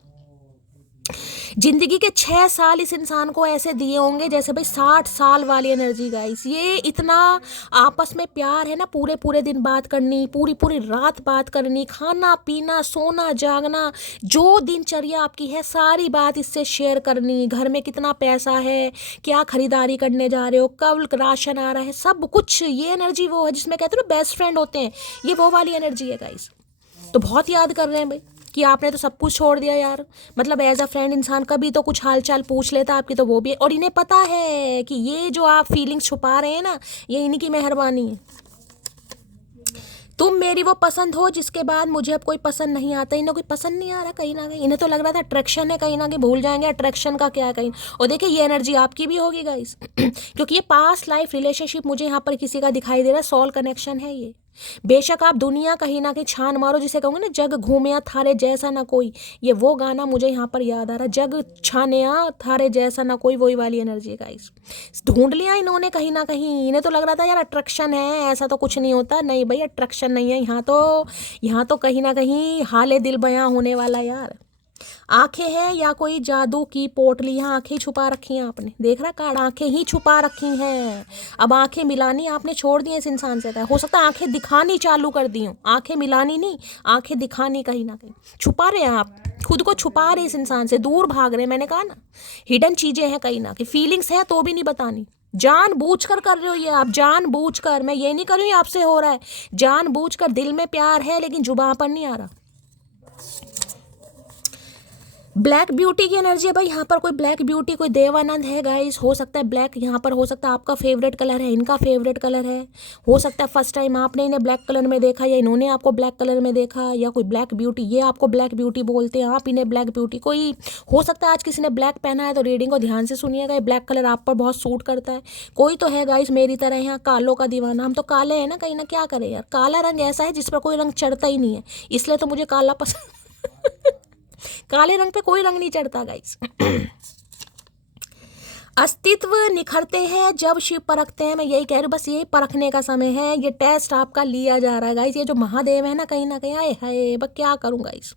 जिंदगी के 6 साल इस इंसान को ऐसे दिए होंगे जैसे भाई 60 साल वाली एनर्जी गाइस। ये इतना आपस में प्यार है ना, पूरे पूरे दिन बात करनी, पूरी पूरी रात बात करनी, खाना पीना सोना जागना, जो दिनचर्या आपकी है सारी बात इससे शेयर करनी, घर में कितना पैसा है, क्या खरीदारी करने जा रहे हो, कब राशन आ रहा है, सब कुछ। ये एनर्जी वो है जिसमें कहते हो ना बेस्ट फ्रेंड होते हैं, ये वो वाली एनर्जी है गाइस। तो बहुत याद कर रहे हैं भाई कि आपने तो सब कुछ छोड़ दिया यार। मतलब एज अ फ्रेंड इंसान कभी तो कुछ हालचाल पूछ लेता आपकी, तो वो भी। और इन्हें पता है कि ये जो आप फीलिंग्स छुपा रहे हैं ना, ये इन्हीं की मेहरबानी है। तुम मेरी वो पसंद हो जिसके बाद मुझे अब कोई पसंद नहीं आता। इन्हें कोई पसंद नहीं आ रहा कहीं ना कहीं। इन्हें तो लग रहा था अट्रैक्शन है, कहीं ना कहीं भूल जाएंगे अट्रैक्शन का क्या है कहीं। और देखिए ये एनर्जी आपकी भी होगी गाइस क्योंकि ये पास्ट लाइफ रिलेशनशिप मुझे यहाँ पर किसी का दिखाई दे रहा है, सोल कनेक्शन है ये। बेशक आप दुनिया कहीं ना कहीं छान मारो, जिसे कहूँगे ना जग घूमिया थारे जैसा ना कोई, ये वो गाना मुझे यहाँ पर याद आ रहा है, जग छानिया थारे जैसा ना कोई, वही वाली एनर्जी गाइस। ढूंढ लिया इन्होंने कहीं ना कहीं। इन्हें तो लग रहा था यार अट्रैक्शन है, ऐसा तो कुछ नहीं होता। नहीं भाई अट्रैक्शन नहीं है यहाँ तो कहीं ना कहीं हाले दिल बयां होने वाला यार। आंखें हैं या कोई जादू की पोटली, यहाँ आंखें छुपा रखी हैं आपने, देख रहा कार्ड, आंखें ही छुपा रखी हैं। अब आंखें मिलानी आपने छोड़ दी इस इंसान से। हो सकता है आंखें दिखानी चालू कर दी हूँ, आंखें मिलानी नहीं, आंखें दिखानी। कहीं ना कहीं छुपा रहे हैं आप, खुद को छुपा रहे इस इंसान से, दूर भाग रहे हैं। मैंने कहा ना हिडन चीजें हैं कहीं ना कहीं, फीलिंग्स है तो भी नहीं बतानी। जानबूझकर कर रहे हो ये आप, जानबूझकर। मैं ये नहीं कर रही हूँ आपसे हो रहा है, जानबूझकर। दिल में प्यार है लेकिन जुबान पर नहीं आ रहा। ब्लैक ब्यूटी की एनर्जी है भाई यहाँ पर। कोई ब्लैक ब्यूटी, कोई देवानंद है गाइस। हो सकता है ब्लैक यहाँ पर, हो सकता है आपका फेवरेट कलर है, इनका फेवरेट कलर है। हो सकता है फर्स्ट टाइम आपने इन्हें ब्लैक कलर में देखा, या इन्होंने आपको ब्लैक कलर में देखा, या कोई ब्लैक ब्यूटी, ये आपको ब्लैक ब्यूटी बोलते हैं, आप इन्हें ब्लैक ब्यूटी। कोई हो सकता है आज किसी ने ब्लैक पहना है, तो रीडिंग को ध्यान से सुनिएगा। ब्लैक कलर आप पर बहुत सूट करता है। कोई तो है गाइस मेरी तरह यहाँ कालों का दीवाना। हम तो काले हैं ना, कहीं ना, क्या करें यार। काला रंग ऐसा है जिस पर कोई रंग चढ़ता ही नहीं है, इसलिए तो मुझे काला पसंद। काले रंग पे कोई रंग नहीं चढ़ता गाइस। अस्तित्व निखरते हैं जब शिव परखते हैं। मैं यही कह रही हूँ, बस यही परखने का समय है। ये टेस्ट आपका लिया जा रहा है गाइस। ये जो महादेव है ना, कहीं ना कहीं, आए हाय, बस क्या करूँ गाइस।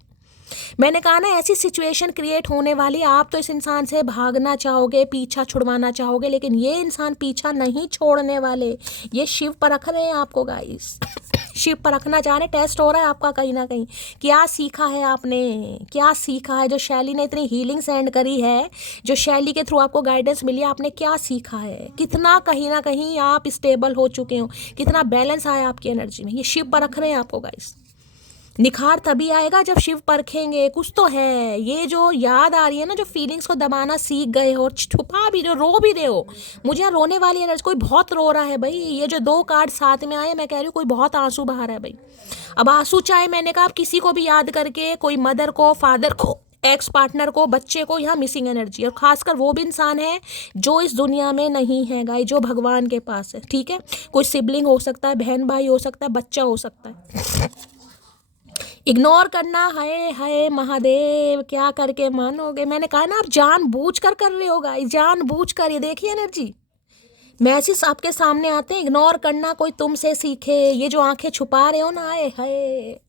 मैंने कहा ना, ऐसी सिचुएशन क्रिएट होने वाली, आप तो इस इंसान से भागना चाहोगे, पीछा छुड़वाना चाहोगे, लेकिन ये इंसान पीछा नहीं छोड़ने वाले। ये शिव परख रहे हैं आपको गाइस। शिव परखना चाह रहे, टेस्ट हो रहा है आपका कहीं ना कहीं। क्या सीखा है आपने, क्या सीखा है। जो शैली ने इतनी हीलिंग सेंड करी है, जो शैली के थ्रू आपको गाइडेंस मिली है, आपने क्या सीखा है। कितना कहीं ना कहीं आप स्टेबल हो चुके हो, कितना बैलेंस आया आपकी एनर्जी में। ये शिव परख रहे हैं आपको गाइस। निखार तभी आएगा जब शिव परखेंगे। कुछ तो है। ये जो याद आ रही है ना, जो फीलिंग्स को दबाना सीख गए हो, छुपा भी रहे हो, रो भी रहे हो। मुझे यहाँ रोने वाली एनर्जी, कोई बहुत रो रहा है भाई। ये जो 2 कार्ड साथ में आए, मैं कह रही हूँ कोई बहुत आंसू बहा रहा है भाई। अब आंसू चाहे, मैंने कहा, आप किसी को भी याद करके, कोई मदर को, फादर को, एक्स पार्टनर को, बच्चे को, यहाँ मिसिंग एनर्जी। और खासकर वो भी इंसान है जो इस दुनिया में नहीं है गाइस, जो भगवान के पास है। ठीक है, कोई सिबलिंग हो सकता है, बहन भाई हो सकता है, बच्चा हो सकता है। इग्नोर करना, हाय हाय महादेव, क्या करके मानोगे। मैंने कहा ना, आप जानबूझ कर रहे हो गाइस, जानबूझ कर। ये देखिए एनर्जी, मैसेज आपके सामने आते हैं। इग्नोर करना कोई तुमसे सीखे। ये जो आंखें छुपा रहे हो ना, आए हाय,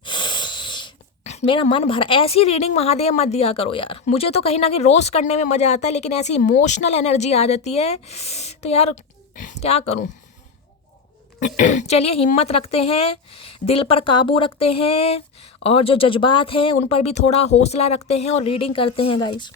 मेरा मन भर। ऐसी रीडिंग महादेव मत दिया करो यार। मुझे तो कहीं ना कहीं रोस्ट करने में मजा आता है, लेकिन ऐसी इमोशनल एनर्जी आ जाती है तो यार क्या करूं। चलिए, हिम्मत रखते हैं, दिल पर काबू रखते हैं, और जो जज्बात हैं उन पर भी थोड़ा हौसला रखते हैं, और रीडिंग करते हैं गाइस।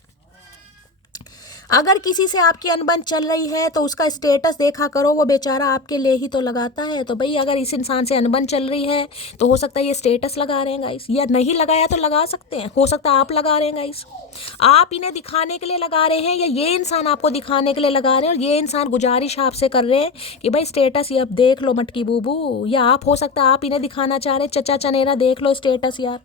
अगर किसी से आपकी अनबन चल रही है तो उसका स्टेटस देखा करो। वो बेचारा आपके लिए ही तो लगाता है। तो भाई, अगर इस इंसान से अनबन चल रही है तो हो सकता है ये स्टेटस लगा रहे हैं गाइस, या नहीं लगाया तो लगा सकते हैं। हो सकता है आप लगा रहे हैं गाइस, आप इन्हें दिखाने के लिए लगा रहे हैं, या ये इंसान आपको दिखाने के लिए लगा रहे हैं। और ये इंसान गुजारिश आपसे कर रहे हैं कि भाई स्टेटस ये अब देख लो मटकी बूबू। या आप, हो सकता है आप इन्हें दिखाना चाह रहे हैं, चचा चनेरा देख लो स्टेटस यार।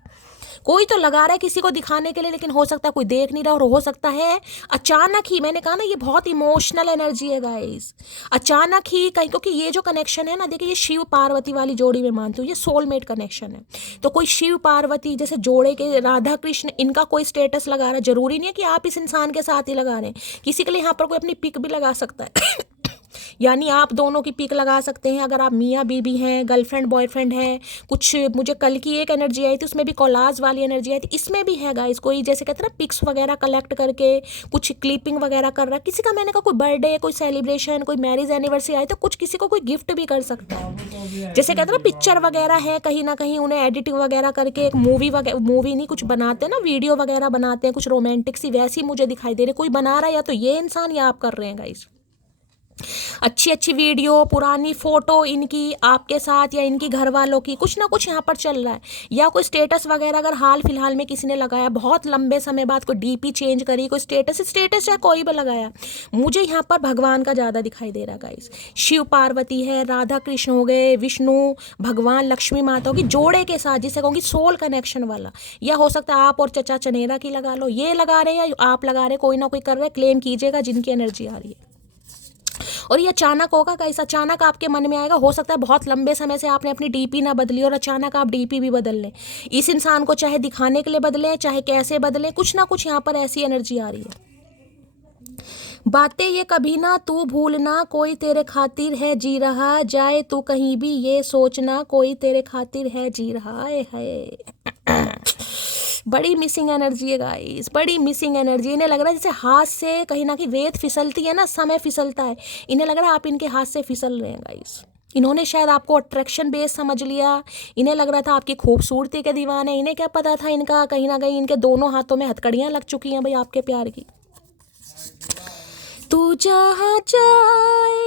कोई तो लगा रहा है किसी को दिखाने के लिए, लेकिन हो सकता है कोई देख नहीं रहा, और हो सकता है अचानक ही। मैंने कहा ना, ये बहुत इमोशनल एनर्जी है गाइस। अचानक ही कहीं, क्योंकि ये जो कनेक्शन है ना, देखिए, ये शिव पार्वती वाली जोड़ी में मानती हूँ, ये सोलमेट कनेक्शन है। तो कोई शिव पार्वती जैसे जोड़े के, राधा कृष्ण, इनका कोई स्टेटस लगा रहा है। जरूरी नहीं है कि आप इस इंसान के साथ ही लगा रहे हैं, किसी के लिए यहाँ पर कोई अपनी पिक भी लगा सकता है। यानी आप दोनों की पिक लगा सकते हैं। अगर आप मियाँ बीबी हैं, गर्लफ्रेंड बॉयफ्रेंड हैं, कुछ, मुझे कल की एक एनर्जी आई थी, उसमें भी कोलाज वाली एनर्जी आई थी, इसमें भी है गाइस। कोई जैसे कहते हैं ना, पिक्स वगैरह कलेक्ट करके कुछ क्लिपिंग वगैरह कर रहा है किसी का। मैंने कहा कोई बर्थडे, कोई सेलिब्रेशन, कोई मैरिज एनिवर्सरी आई तो कुछ किसी को कोई गिफ्ट भी कर सकता है। जैसे कहते हैं ना, पिक्चर वगैरह है, कहीं ना कहीं उन्हें एडिटिंग वगैरह करके एक मूवी वगैरह, मूवी नहीं, कुछ बनाते हैं ना, वीडियो वगैरह बनाते हैं, कुछ रोमांटिक सी, वैसी मुझे दिखाई दे रही। कोई बना रहा है, या तो ये इंसान या आप कर रहे हैं गाइस। अच्छी अच्छी वीडियो, पुरानी फोटो इनकी आपके साथ, या इनकी घर वालों की, कुछ ना कुछ यहाँ पर चल रहा है। या कोई स्टेटस वगैरह अगर हाल फिलहाल में किसी ने लगाया, बहुत लंबे समय बाद कोई डीपी चेंज करी, कोई स्टेटस चाहे कोई भी लगाया, मुझे यहाँ पर भगवान का ज़्यादा दिखाई दे रहा है गाइस। शिव पार्वती है, राधा कृष्ण हो गए, विष्णु भगवान, लक्ष्मी माता होगी, जोड़े के साथ, जिसे कहूँगी सोल कनेक्शन वाला। या हो सकता है आप और चचा चनेरा की लगा लो, ये लगा रहे हैं या आप लगा रहे, कोई ना कोई कर रहे, क्लेम कीजिएगा जिनकी एनर्जी आ रही है। और ये अचानक होगा गाइस, अचानक आपके मन में आएगा। हो सकता है बहुत लंबे समय से आपने अपनी डीपी ना बदली और अचानक आप डीपी भी बदल लें। इस इंसान को चाहे दिखाने के लिए बदलें, चाहे कैसे बदलें, कुछ ना कुछ यहाँ पर ऐसी एनर्जी आ रही है। बातें ये कभी ना तू भूलना, कोई तेरे खातिर है जी रहा, जाए तू कहीं भी ये सोचना, कोई तेरे खातिर है जी रहा है। बड़ी मिसिंग एनर्जी है गाइस, बड़ी मिसिंग एनर्जी। इन्हें लग रहा है जैसे हाथ से कहीं ना कहीं रेत फिसलती है ना, समय फिसलता है, इन्हें लग रहा है आप इनके हाथ से फिसल रहे हैं गाइस। इन्होंने शायद आपको अट्रैक्शन बेस समझ लिया। इन्हें लग रहा था आपकी खूबसूरती के दीवाने। इन्हें क्या पता था, इनका कहीं ना कहीं इनके दोनों हाथों में हथकड़ियाँ लग चुकी हैं भाई आपके प्यार की। तू जहाँ जाए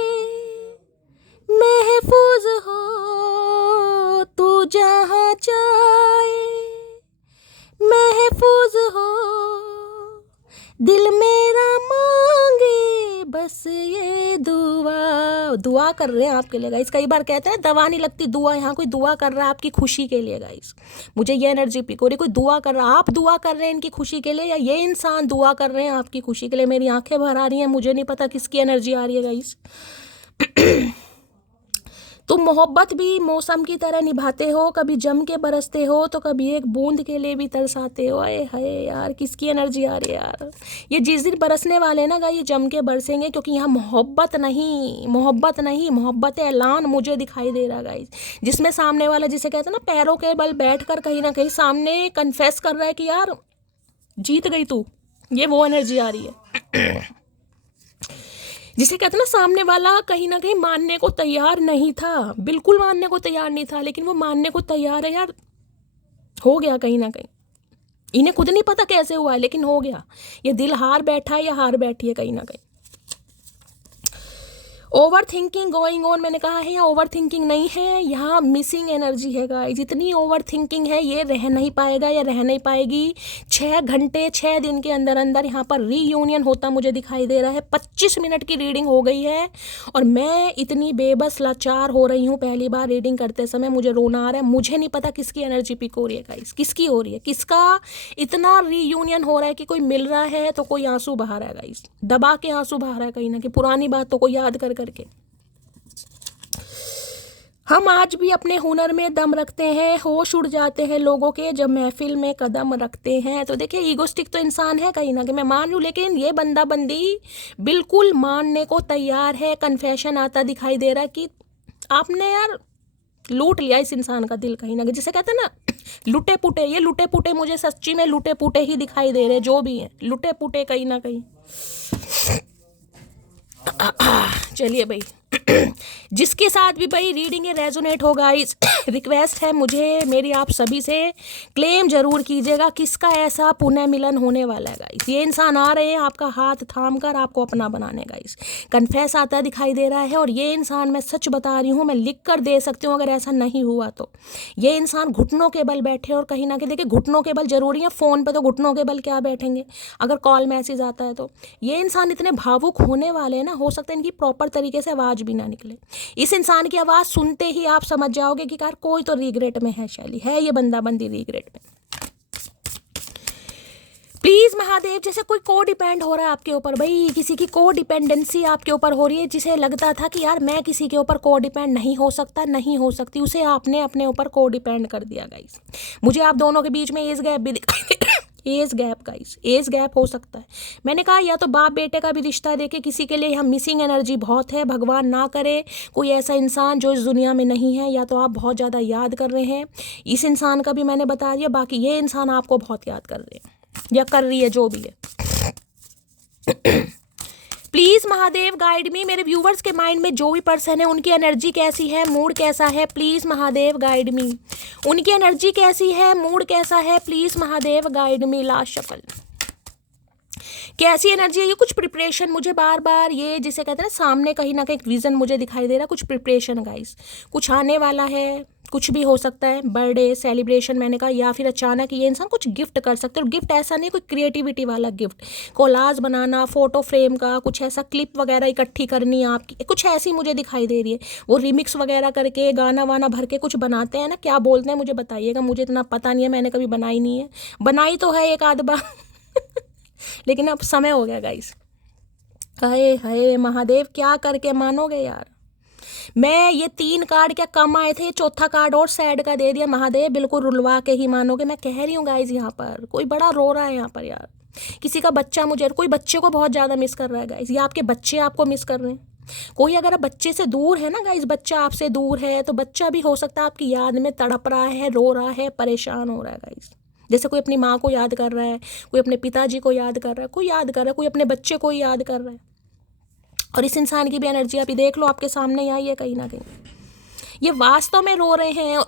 महफूज हो, तू जहाँ जाए महफूज हो, दिल मेरा मांगे बस ये दुआ कर रहे हैं आपके लिए गाइस। कई बार कहते हैं दवा नहीं लगती दुआ, यहाँ कोई दुआ कर रहा है आपकी खुशी के लिए गाइस। मुझे ये एनर्जी पिक हो रही, कोई दुआ कर रहा है, आप दुआ कर रहे हैं इनकी खुशी के लिए या ये इंसान दुआ कर रहे हैं आपकी खुशी के लिए। मेरी आंखें भर आ रही हैं, मुझे नहीं पता किसकी एनर्जी आ रही है गाइस। तुम मोहब्बत भी मौसम की तरह निभाते हो, कभी जम के बरसते हो तो कभी एक बूंद के लिए भी तरसाते हो। आए हाय यार, किसकी एनर्जी आ रही है यार। ये जिस दिन बरसने वाले हैं ना गाइस, ये जम के बरसेंगे, क्योंकि यहाँ मोहब्बत नहीं, मोहब्बत ऐलान मुझे दिखाई दे रहा गाइस। जिसमें सामने वाला, जिसे कहते हैं ना पैरों के बल बैठकर कहीं ना कहीं सामने कन्फेस कर रहा है कि यार जीत गई तू, ये वो एनर्जी आ रही है। जिसे कहते हैं ना सामने वाला कहीं ना कहीं मानने को तैयार नहीं था, बिल्कुल मानने को तैयार नहीं था, लेकिन वो मानने को तैयार है यार, हो गया कहीं ना कहीं। इन्हें खुद नहीं पता कैसे हुआ है, लेकिन हो गया। ये दिल हार बैठा है या हार बैठी है कहीं ना कहीं। ओवर थिंकिंग गोइंग ऑन, मैंने कहा है यहाँ ओवर थिंकिंग नहीं है, यहाँ मिसिंग एनर्जी है गाइस। जितनी ओवर थिंकिंग है ये रह नहीं पाएगा या रह नहीं पाएगी। 6 घंटे 6 दिन के अंदर अंदर यहाँ पर रीयूनियन होता मुझे दिखाई दे रहा है। 25 मिनट की रीडिंग हो गई है और मैं इतनी बेबस लाचार हो रही हूँ। पहली बार रीडिंग करते समय मुझे रोना आ रहा है। मुझे नहीं पता किसकी एनर्जी पिक हो रही है गाइस, किसकी हो रही है, किसका इतना रीयूनियन हो रहा है कि कोई मिल रहा है तो कोई आंसू बहा रहा है गाइस, दबा के आंसू बहा रहा है कहीं ना कहीं, पुरानी बातों को याद कर करके। हम आज भी अपने हुनर में दम रखते हैं, होश उड़ जाते हैं लोगों के जब महफिल में कदम रखते हैं। तो देखिए ईगोस्टिक तो इंसान है कहीं ना कहीं, मैं मान लूँ, लेकिन ये बंदा बंदी बिल्कुल मानने को तैयार है। कन्फेशन आता दिखाई दे रहा है कि आपने यार लूट लिया इस इंसान का दिल कहीं ना कहीं। जिसे कहते हैं ना लुटे पुटे, ये लुटे पुटे मुझे सच्ची में लुटे पुटे ही दिखाई दे रहे, जो भी हैं लुटे पुटे कहीं ना कहीं। चलिए भाई, जिसके साथ भी भाई रीडिंग ये रेजोनेट होगा, इस रिक्वेस्ट है मुझे मेरी आप सभी से, क्लेम जरूर कीजिएगा किसका ऐसा पुनः मिलन होने वाला है गाइस। ये इंसान आ रहे हैं आपका हाथ थाम कर आपको अपना बनाने गाइस। कन्फेस आता दिखाई दे रहा है और ये इंसान, मैं सच बता रही हूँ, मैं लिख कर दे सकती हूँ अगर ऐसा नहीं हुआ तो। ये इंसान घुटनों के बल बैठे और कहीं ना कहीं देखिए घुटनों के बल जरूरी है, फ़ोन पर तो घुटनों के बल क्या बैठेंगे, अगर कॉल मैसेज आता है तो। ये इंसान इतने भावुक होने वाले हैं ना, हो सकता है इनकी प्रॉपर तरीके से आवाज़ भी ना निकले। इस इंसान की आवाज़ सुनते ही आप समझ जाओगे कि यार कोई तो रिग्रेट में है, शैली है ये बंदा बंदी रिग्रेट में। प्लीज़ महादेव, जैसे कोई को डिपेंड हो रहा है आपके ऊपर भाई, किसी की को डिपेंडेंसी आपके ऊपर हो रही है, जिसे लगता था कि यार मैं किसी के ऊपर को डिपेंड नहीं हो सकता, नहीं हो सकती, उसे आपने अपने ऊपर को डिपेंड कर दिया गाइस। मुझे आप दोनों के बीच में एज गैप भी age gap guys, age gap हो सकता है। मैंने कहा या तो बाप बेटे का भी रिश्ता देखे किसी के लिए, यहाँ मिसिंग एनर्जी बहुत है। भगवान ना करे कोई ऐसा इंसान जो इस दुनिया में नहीं है, या तो आप बहुत ज़्यादा याद कर रहे हैं इस इंसान का भी मैंने बता दिया, बाकी ये इंसान आपको बहुत याद कर रहे हैं या कर रही है, जो भी है। प्लीज़ महादेव गाइड मी, मेरे व्यूवर्स के माइंड में जो भी पर्सन है उनकी एनर्जी कैसी है, मूड कैसा है, प्लीज़ महादेव गाइड मी। उनकी एनर्जी कैसी है, मूड कैसा है, please Mahadev guide me. Last shuffle, कैसी एनर्जी है ये, कुछ प्रिपरेशन मुझे बार बार, ये जिसे कहते हैं सामने कहीं ना कहीं विजन मुझे दिखाई दे रहा है, कुछ प्रिपरेशन गाइस, कुछ आने वाला है, कुछ भी हो सकता है, बर्थडे सेलिब्रेशन मैंने कहा, या फिर अचानक ये इंसान कुछ गिफ्ट कर सकते हैं। और गिफ्ट ऐसा नहीं कोई क्रिएटिविटी वाला गिफ्ट, कोलाज बनाना, फोटो फ्रेम का कुछ ऐसा, क्लिप वगैरह इकट्ठी करनी है आपकी, कुछ ऐसी मुझे दिखाई दे रही है। वो रिमिक्स वगैरह करके गाना वाना भर के कुछ बनाते हैं ना, क्या बोलते हैं मुझे बताइएगा, मुझे इतना पता नहीं है, मैंने कभी बनाई नहीं है, बनाई तो है एक आध बार लेकिन अब समय हो गया गाइस। हाय हाय महादेव, क्या करके मानोगे यार। मैं ये 3 कार्ड क्या कम आए थे, चौथा कार्ड और सैड का दे दिया महादेव, बिल्कुल रुलवा के ही मानोगे। मैं कह रही हूँ गाइस, यहाँ पर कोई बड़ा रो रहा है यहाँ पर यार, किसी का बच्चा, मुझे कोई बच्चे को बहुत ज़्यादा मिस कर रहा है गाइस, या आपके बच्चे आपको मिस कर रहे हैं। कोई अगर बच्चे से दूर है ना गाइस, बच्चा आपसे दूर है, तो बच्चा भी हो सकता है आपकी याद में तड़प रहा है, रो रहा है, परेशान हो रहा है गाइस। जैसे कोई अपनी माँ को याद कर रहा है, कोई अपने पिताजी को याद कर रहा है, कोई याद कर रहा है, कोई अपने बच्चे को याद कर रहा है। और इस इंसान की भी एनर्जी आप देख लो, आपके सामने आई है कहीं ना कहीं, ये वास्तव में रो रहे हैं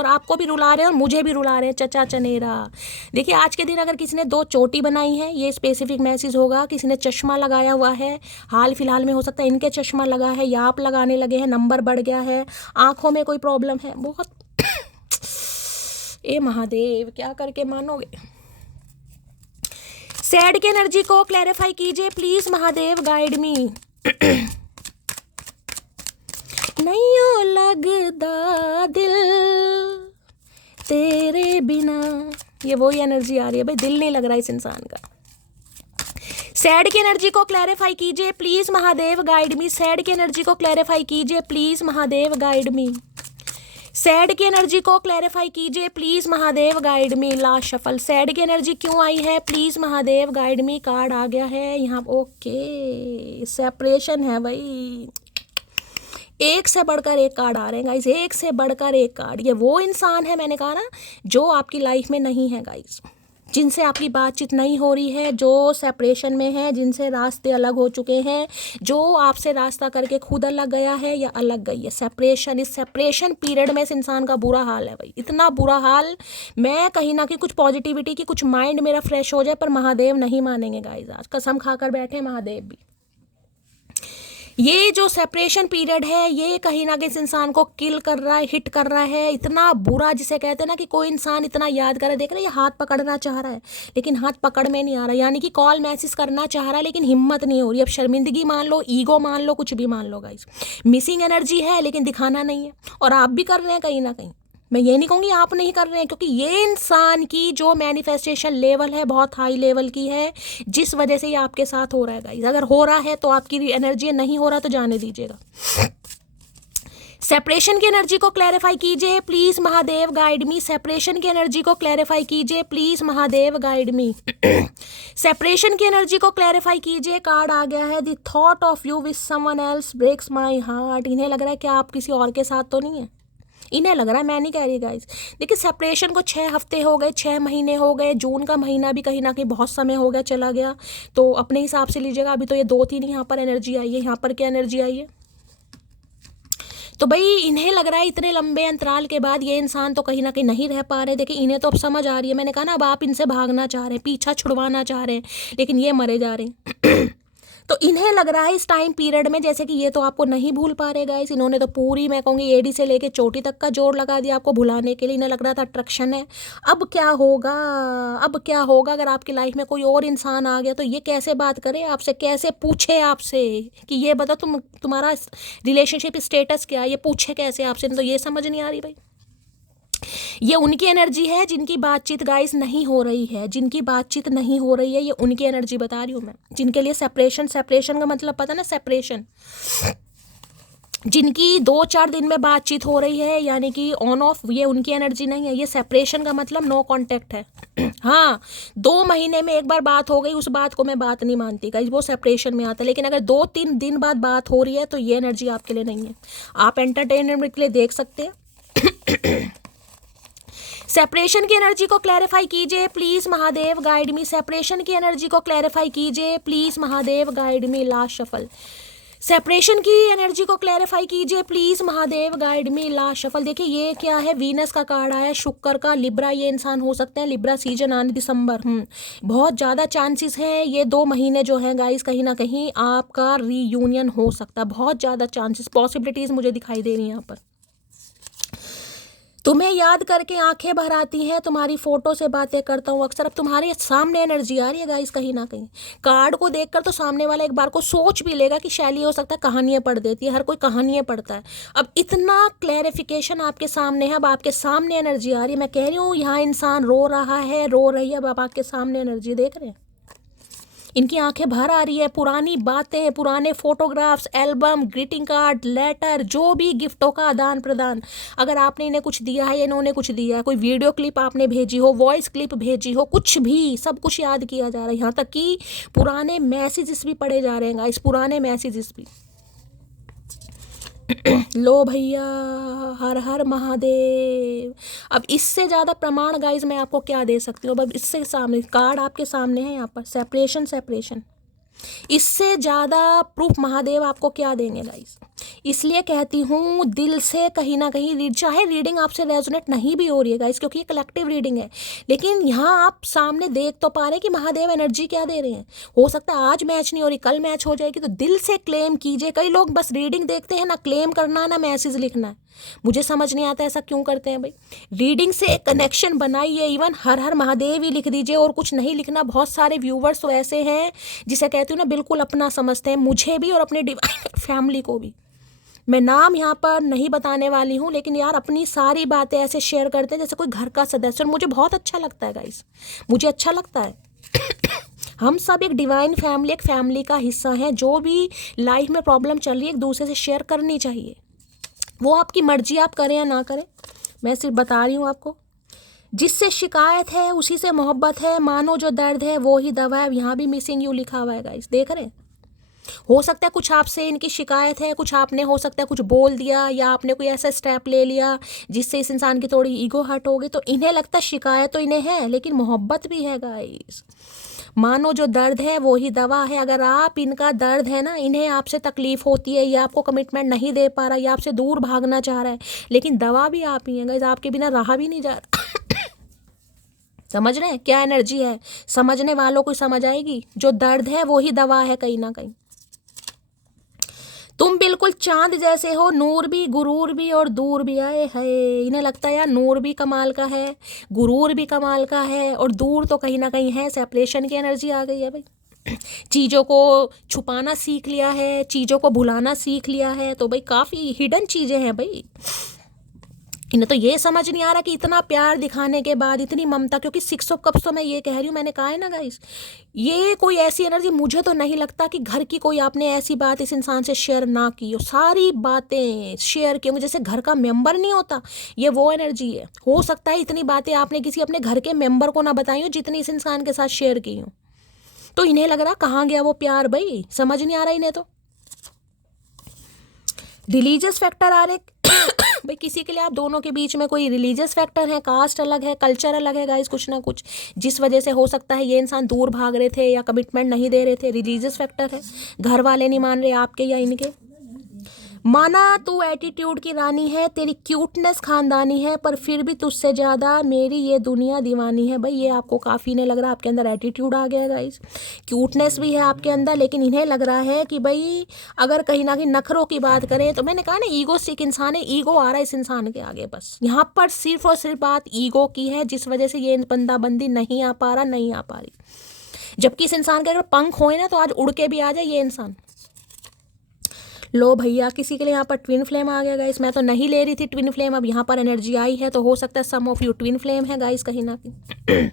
और आपको भी रुला रहे हैं और मुझे भी रुला रहे हैं चचा चनेरा। देखिए आज के दिन अगर किसी ने 2 चोटी बनाई है, ये स्पेसिफिक मैसेज होगा। किसी ने चश्मा लगाया हुआ है, हाल फिलहाल में हो सकता है इनके चश्मा लगा है या आप लगाने लगे हैं, नंबर बढ़ गया है, आंखों में कोई प्रॉब्लम है, बहुत ए महादेव क्या करके मानोगे। सैड की एनर्जी को क्लैरिफाई कीजिए प्लीज महादेव, गाइड मी। नहीं लगदा दिल तेरे बिना, ये वही एनर्जी आ रही है भाई, दिल नहीं लग रहा इस इंसान का। सैड की एनर्जी को क्लैरिफाई कीजिए please Mahadev, guide me. Sad की एनर्जी को क्लैरिफाई कीजिए please Mahadev, guide me. Sad की एनर्जी को क्लैरिफाई कीजिए please Mahadev, guide me. Last shuffle, sad की एनर्जी क्यों आई है please Mahadev, guide me. Card आ गया है यहाँ, ओके सेपरेशन है भाई, एक से बढ़कर एक कार्ड आ रहे हैं गाइस, एक से बढ़कर एक कार्ड। ये वो इंसान है, मैंने कहा ना, जो आपकी लाइफ में नहीं है गाइस, जिनसे आपकी बातचीत नहीं हो रही है, जो सेपरेशन में है, जिनसे रास्ते अलग हो चुके हैं, जो आपसे रास्ता करके खुद अलग गया है या अलग गई है। सेपरेशन, इस सेपरेशन पीरियड में इस इंसान का बुरा हाल है भाई, इतना बुरा हाल। मैं कहीं ना कहीं कुछ पॉजिटिविटी की, कुछ माइंड मेरा फ्रेश हो जाए, पर महादेव नहीं मानेंगे गाइस, आज कसम खाकर बैठे महादेव भी। ये जो सेपरेशन पीरियड है ये कहीं ना कहीं इस इंसान को किल कर रहा है, हिट कर रहा है, इतना बुरा, जिसे कहते हैं ना कि कोई इंसान इतना याद करे, देख रहे हैं ये हाथ पकड़ना चाह रहा है लेकिन हाथ पकड़ में नहीं आ रहा, यानी कि कॉल मैसेज करना चाह रहा है लेकिन हिम्मत नहीं हो रही। अब शर्मिंदगी मान लो, ईगो मान लो, कुछ भी मान लो गाइस, मिसिंग एनर्जी है लेकिन दिखाना नहीं है। और आप भी कर रहे हैं कहीं ना कहीं, मैं ये नहीं कहूँगी आप नहीं कर रहे हैं, क्योंकि ये इंसान की जो मैनिफेस्टेशन लेवल है बहुत हाई लेवल की है, जिस वजह से ये आपके साथ हो रहा है गाइस। अगर हो रहा है तो आपकी एनर्जी, नहीं हो रहा तो जाने दीजिएगा। सेपरेशन की एनर्जी को क्लैरिफाई कीजिए please Mahadev, guide me. Separation की एनर्जी को क्लैरिफाई कीजिए please Mahadev, guide me. Separation की एनर्जी को क्लैरिफाई कीजिए। कार्ड आ गया है, the thought of you with someone else breaks my heart. इन्हें लग रहा है कि आप किसी और के साथ तो नहीं है, इन्हें लग रहा है, मैं नहीं कह रही गाइस। देखिए सेपरेशन को 6 हफ्ते हो गए, 6 महीने हो गए, जून का महीना भी कहीं ना कहीं बहुत समय हो गया चला गया, तो अपने हिसाब से लीजिएगा। अभी तो ये 2-3 यहाँ पर एनर्जी आई है, यहाँ पर क्या एनर्जी आई है, तो भाई इन्हें लग रहा है इतने लंबे अंतराल के बाद ये इंसान तो कहीं ना कहीं नहीं रह पा रहे। देखिए इन्हें तो अब समझ आ रही है, मैंने कहा ना, अब आप इनसे भागना चाह रहे हैं, पीछा छुड़वाना चाह रहे हैं, लेकिन ये मरे जा रहे हैं। तो इन्हें लग रहा है इस टाइम पीरियड में जैसे कि ये तो आपको नहीं भूल पा रहे गाइस, इन्होंने तो पूरी, मैं कहूँगी एडी से लेके चोटी तक का जोर लगा दिया आपको भुलाने के लिए। इन्हें लग रहा था अट्रैक्शन है। अब क्या होगा, अब क्या होगा अगर आपकी लाइफ में कोई और इंसान आ गया तो ये कैसे बात करे आपसे, कैसे पूछे आपसे कि ये बताओ तुम्हारा रिलेशनशिप स्टेटस क्या है, ये पूछे कैसे आपसे, तो ये समझ नहीं आ रही भाई। ये उनकी एनर्जी है जिनकी बातचीत गाइस नहीं हो रही है, जिनकी बातचीत नहीं हो रही है, ये उनकी एनर्जी बता रही हूँ मैं, जिनके लिए सेपरेशन का मतलब पता ना, सेपरेशन, जिनकी 2-4 दिन में बातचीत हो रही है, यानी कि ऑन ऑफ, ये उनकी एनर्जी नहीं है। ये सेपरेशन का मतलब नो कांटेक्ट है। हाँ 2 महीने में एक बार बात हो गई, उस बात को मैं बात नहीं मानती गाइस, वो सेपरेशन में आता है। लेकिन अगर 2-3 दिन बाद बात हो रही है तो ये एनर्जी आपके लिए नहीं है, आप एंटरटेनमेंट के लिए देख सकते हैं। सेपरेशन की एनर्जी को क्लैरिफाई कीजिए please Mahadev, guide me. Separation की एनर्जी को क्लैरिफाई कीजिए please Mahadev, guide me. Last shuffle, separation की एनर्जी को क्लैरिफाई कीजिए please Mahadev, guide me. Last shuffle, देखिए ये क्या है, वीनस का कार्ड आया, शुक्र का, लिब्रा ये इंसान हो सकते हैं, लिब्रा सीजन आने दिसंबर, बहुत ज़्यादा चांसेस हैं ये 2 महीने जो हैं गाइस, कहीं ना कहीं आपका रीयूनियन हो सकता है, बहुत ज़्यादा चांसेस, पॉसिबिलिटीज़ मुझे दिखाई दे रही हैं यहाँ पर। तुम्हें याद करके आंखें भर आती हैं, तुम्हारी फोटो से बातें करता हूँ अक्सर। अब तुम्हारे सामने एनर्जी आ रही है गाइस, कहीं ना कहीं कार्ड को देखकर तो सामने वाला एक बार को सोच भी लेगा कि शैली हो सकता है कहानियाँ पढ़ देती है, हर कोई कहानियाँ पढ़ता है। अब इतना क्लैरिफिकेशन आपके सामने है, अब आपके सामने एनर्जी आ रही है। मैं कह रही हूँ यहाँ इंसान रो रहा है, रो रही है, अब आपके सामने एनर्जी देख रहे हैं, इनकी आंखें भर आ रही है। पुरानी बातें, पुराने photographs, album, greeting card, letter, जो भी गिफ्टों का आदान प्रदान, अगर आपने इन्हें कुछ दिया है, इन्होंने कुछ दिया है, कोई वीडियो क्लिप आपने भेजी हो, वॉइस क्लिप भेजी हो, कुछ भी, सब कुछ याद किया जा रहा है। यहाँ तक कि पुराने मैसेजेस भी पढ़े जा रहे हैं गाइस, पुराने मैसेजेस भी। लो भैया, हर हर महादेव। अब इससे ज़्यादा प्रमाण गाइज मैं आपको क्या दे सकती हूँ। अब इससे सामने कार्ड आपके सामने है यहाँ पर, सेपरेशन, इससे ज़्यादा प्रूफ महादेव आपको क्या देंगे गाइज। इसलिए कहती हूँ दिल से कहीं ना कहीं चाहे रीडिंग आपसे रेजोनेट नहीं भी हो रही है गाइस, क्योंकि ये कलेक्टिव रीडिंग है, लेकिन यहाँ आप सामने देख तो पा रहे हैं कि महादेव एनर्जी क्या दे रहे हैं। हो सकता है आज मैच नहीं हो रही, कल मैच हो जाएगी, तो दिल से क्लेम कीजिए। कई लोग बस रीडिंग देखते हैं, ना क्लेम करना ना मैसेज लिखना है। मुझे समझ नहीं आता ऐसा क्यों करते हैं भाई। रीडिंग से कनेक्शन बनाइए, इवन हर हर महादेव ही लिख दीजिए और कुछ नहीं लिखना। बहुत सारे व्यूवर्स तो ऐसे हैं जिसे कहती हूँ ना बिल्कुल अपना समझते हैं, मुझे भी और अपने डिवाइन फैमिली को भी। मैं नाम यहाँ पर नहीं बताने वाली हूँ, लेकिन यार अपनी सारी बातें ऐसे शेयर करते हैं जैसे कोई घर का सदस्य, और मुझे बहुत अच्छा लगता है गाइस, मुझे अच्छा लगता है। हम सब एक डिवाइन फैमिली, एक फैमिली का हिस्सा हैं। जो भी लाइफ में प्रॉब्लम चल रही है एक दूसरे से शेयर करनी चाहिए। वो आपकी मर्जी, आप करें या ना करें, मैं सिर्फ बता रही हूँ आपको। जिससे शिकायत है उसी से मोहब्बत है, मानो जो दर्द है वो ही दवा है। यहाँ भी मिसिंग यू लिखा हुआ है गाइस, देख रहे हैं। हो सकता है कुछ आपसे इनकी शिकायत है, कुछ आपने हो सकता है कुछ बोल दिया, या आपने कोई ऐसा स्टेप ले लिया जिससे इस इंसान की थोड़ी ईगो हर्ट हो गई, तो इन्हें लगता है शिकायत तो इन्हें है, लेकिन मोहब्बत भी है गाइस। मानो जो दर्द है वो ही दवा है। अगर आप इनका दर्द है ना, इन्हें आपसे तकलीफ होती है, या आपको कमिटमेंट नहीं दे पा रहा, या आपसे दूर भागना चाह रहा है, लेकिन दवा भी आप ही हैं गाइस, आपके बिना रहा भी नहीं जा रहा। समझ रहे हैं क्या एनर्जी है? समझने वालों को समझ आएगी। जो दर्द है वो ही दवा है कहीं ना कहीं। तुम बिल्कुल चांद जैसे हो, नूर भी, गुरूर भी और दूर भी। आए है, इन्हें लगता है यार नूर भी कमाल का है, गुरूर भी कमाल का है, और दूर तो कहीं ना कहीं है। सेपरेशन की एनर्जी आ गई है भाई। चीज़ों को छुपाना सीख लिया है, चीज़ों को भुलाना सीख लिया है, तो भाई काफ़ी हिडन चीज़ें हैं भाई। इन्हें तो ये समझ नहीं आ रहा कि इतना प्यार दिखाने के बाद इतनी ममता, क्योंकि 6 ऑफ कप्स तो मैं ये कह रही हूँ, मैंने कहा है ना गाइस, ये कोई ऐसी एनर्जी मुझे तो नहीं लगता कि घर की कोई आपने ऐसी बात इस इंसान से शेयर ना की हो। सारी बातें शेयर की होंगी, जैसे घर का मेंबर नहीं होता, ये वो एनर्जी है। हो सकता है इतनी बातें आपने किसी अपने घर के मेंबर को ना बताई हो जितनी इस इंसान के साथ शेयर की हो। तो इन्हें लग रहा कहाँ गया वो प्यार भाई, समझ नहीं आ रहा इन्हें। तो रिलीजियस फैक्टर आ रहे भाई, किसी के लिए आप दोनों के बीच में कोई रिलीजियस फैक्टर है, कास्ट अलग है, कल्चर अलग है गाइस, कुछ ना कुछ, जिस वजह से हो सकता है ये इंसान दूर भाग रहे थे या कमिटमेंट नहीं दे रहे थे। रिलीजियस फैक्टर है, घर वाले नहीं मान रहे आपके या इनके। माना तू एटीट्यूड की रानी है, तेरी क्यूटनेस खानदानी है, पर फिर भी तुझसे ज़्यादा मेरी ये दुनिया दीवानी है। भाई ये आपको काफ़ी नहीं लग रहा आपके अंदर एटीट्यूड आ गया है गाइस, क्यूटनेस भी है आपके अंदर, लेकिन इन्हें लग रहा है कि भाई अगर कहीं ना कहीं नखरों की बात करें, तो मैंने कहा ना ईगोस्टिक इंसान है, ईगो आ रहा है इस इंसान के आगे। बस यहाँ पर सिर्फ और सिर्फ बात ईगो की है, जिस वजह से ये बंदाबंदी नहीं आ पा रहा, नहीं आ पा रही। जबकि इस इंसान के अगर पंख होए ना तो आज उड़ के भी आ जाए ये इंसान। लो भैया, किसी के लिए यहाँ पर ट्विन फ्लेम आ गया गाइस। मैं तो नहीं ले रही थी ट्विन फ्लेम, अब यहाँ पर एनर्जी आई है, तो हो सकता है सम ऑफ यू ट्विन फ्लेम है गाइस कहीं ना कहीं।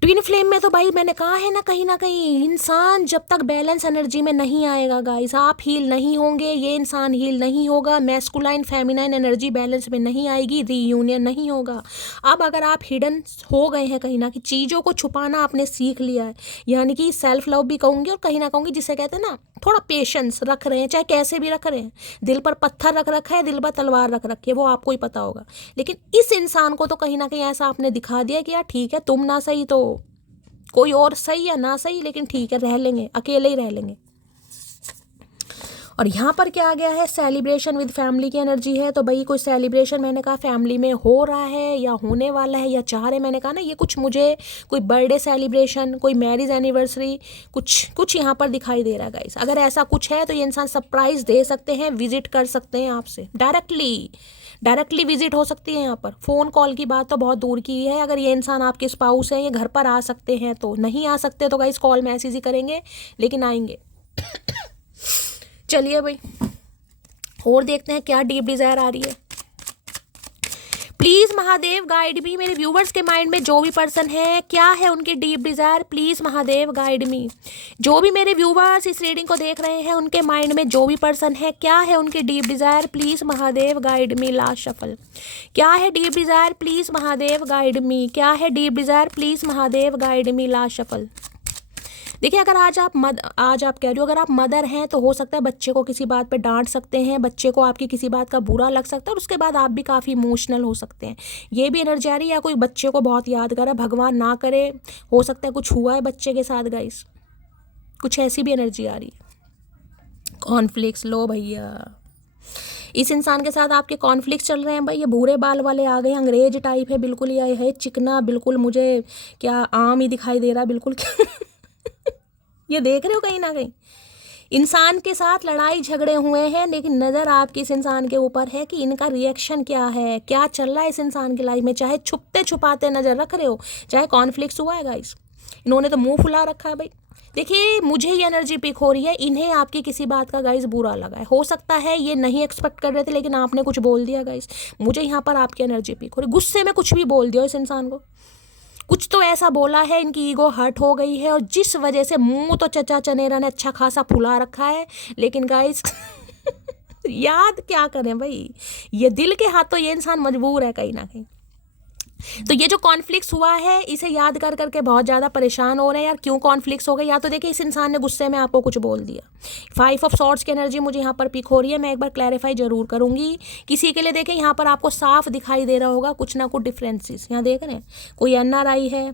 ट्विन फ्लेम में तो भाई मैंने कहा है ना, कहीं ना कहीं इंसान जब तक बैलेंस एनर्जी में नहीं आएगा गाइस, आप हील नहीं होंगे, ये इंसान हील नहीं होगा, मैस्कुलाइन फेमिनाइन एनर्जी बैलेंस में नहीं आएगी, रीयूनियन नहीं होगा। अब अगर आप हिडन हो गए हैं कहीं ना कहीं, चीज़ों को छुपाना आपने सीख लिया है, यानी कि सेल्फ लव भी कहूँगी और कहीं ना कहूँगी जिसे कहते हैं ना थोड़ा पेशेंस रख रहे हैं, चाहे कैसे भी रख रहे हैं। दिल पर पत्थर रख रखा है, दिल पर तलवार रख रखी है, वो आपको ही पता होगा। लेकिन इस इंसान को तो कहीं ना कहीं ऐसा आपने दिखा दिया कि यार ठीक है, तुम ना सही तो कोई और सही या ना सही, लेकिन ठीक है रह लेंगे, अकेले ही रह लेंगे। और यहाँ पर क्या आ गया है, सेलिब्रेशन विद फैमिली की एनर्जी है। तो भाई कोई सेलिब्रेशन मैंने कहा फैमिली में हो रहा है या होने वाला है या चाह रहे, मैंने कहा ना ये कुछ मुझे कोई बर्थडे सेलिब्रेशन, कोई मैरिज एनिवर्सरी, कुछ यहाँ पर दिखाई दे रहा है गाइस। अगर ऐसा कुछ है तो ये इंसान सरप्राइज दे सकते हैं, विजिट कर सकते हैं आपसे डायरेक्टली विजिट हो सकती है। यहाँ पर फ़ोन कॉल की बात तो बहुत दूर की है। अगर ये इंसान आपके स्पाउस है, ये घर पर आ सकते हैं, तो नहीं आ सकते तो गाइस कॉल मैसेज ही करेंगे, लेकिन आएंगे। चलिए भाई और देखते हैं क्या डीप डिज़ायर आ रही है। प्लीज़ महादेव गाइड मी, मेरे व्यूवर्स के माइंड में जो भी पर्सन है, क्या है उनकी deep desire, please Mahadev guide मी। जो भी मेरे व्यूवर्स इस रीडिंग को देख रहे हैं, उनके माइंड में जो भी पर्सन है, क्या है उनकी deep desire, please Mahadev guide me. Last shuffle, क्या है deep desire, please Mahadev guide मी। क्या है deep desire, please Mahadev guide me. Last shuffle. देखिए अगर आज आप कह रही हो, अगर आप मदर हैं तो हो सकता है बच्चे को किसी बात पे डांट सकते हैं, बच्चे को आपकी किसी बात का बुरा लग सकता है, और उसके बाद आप भी काफ़ी इमोशनल हो सकते हैं। ये भी एनर्जी आ रही है, या कोई बच्चे को बहुत याद कर रहा है, भगवान ना करे, हो सकता है कुछ हुआ है बच्चे के साथ गाइस, कुछ ऐसी भी एनर्जी आ रही है। कॉन्फ्लिक्ट्स लो भैया, इस इंसान के साथ आपके कॉन्फ्लिक्ट चल रहे हैं भाई। ये भूरे बाल वाले आ गए, अंग्रेज टाइप है बिल्कुल, ये है चिकना बिल्कुल, मुझे क्या आम ही दिखाई दे रहा है बिल्कुल। ये देख रहे हो कहीं ना कहीं इंसान के साथ लड़ाई झगड़े हुए हैं, लेकिन नज़र आपकी इस इंसान के ऊपर है कि इनका रिएक्शन क्या है, क्या चल रहा है इस इंसान की लाइफ में। चाहे छुपते छुपाते नज़र रख रहे हो, चाहे कॉन्फ्लिक्ट हुआ है गाइस, इन्होंने तो मुंह फुला रखा है भाई। देखिए मुझे ये एनर्जी पिक हो रही है, इन्हें आपकी किसी बात का गाइस बुरा लगा है। हो सकता है ये नहीं एक्सपेक्ट कर रहे थे, लेकिन आपने कुछ बोल दिया गाइस। मुझे यहाँ पर आपकी एनर्जी पिक हो रही है, गुस्से में कुछ भी बोल दिया इस इंसान को, कुछ तो ऐसा बोला है, इनकी ईगो हर्ट हो गई है, और जिस वजह से मुंह तो चचा चनेरा ने अच्छा खासा फुला रखा है, लेकिन गाइस याद क्या करें भाई, ये दिल के हाथ तो ये इंसान मजबूर है कहीं ना कहीं। तो ये जो कॉन्फ्लिक्ट्स हुआ है, इसे याद कर करके बहुत ज़्यादा परेशान हो रहे हैं यार। क्यों कॉन्फ्लिक्ट्स हो गए? या तो देखिए इस इंसान ने गुस्से में आपको कुछ बोल दिया। 5 ऑफ सॉर्ड्स की एनर्जी मुझे यहाँ पर पिक हो रही है, मैं एक बार क्लैरिफाई जरूर करूंगी किसी के लिए। देखें यहाँ पर आपको साफ दिखाई दे रहा होगा कुछ ना कुछ डिफरेंसेस, यहाँ देख रहे हैं कोई NRI है,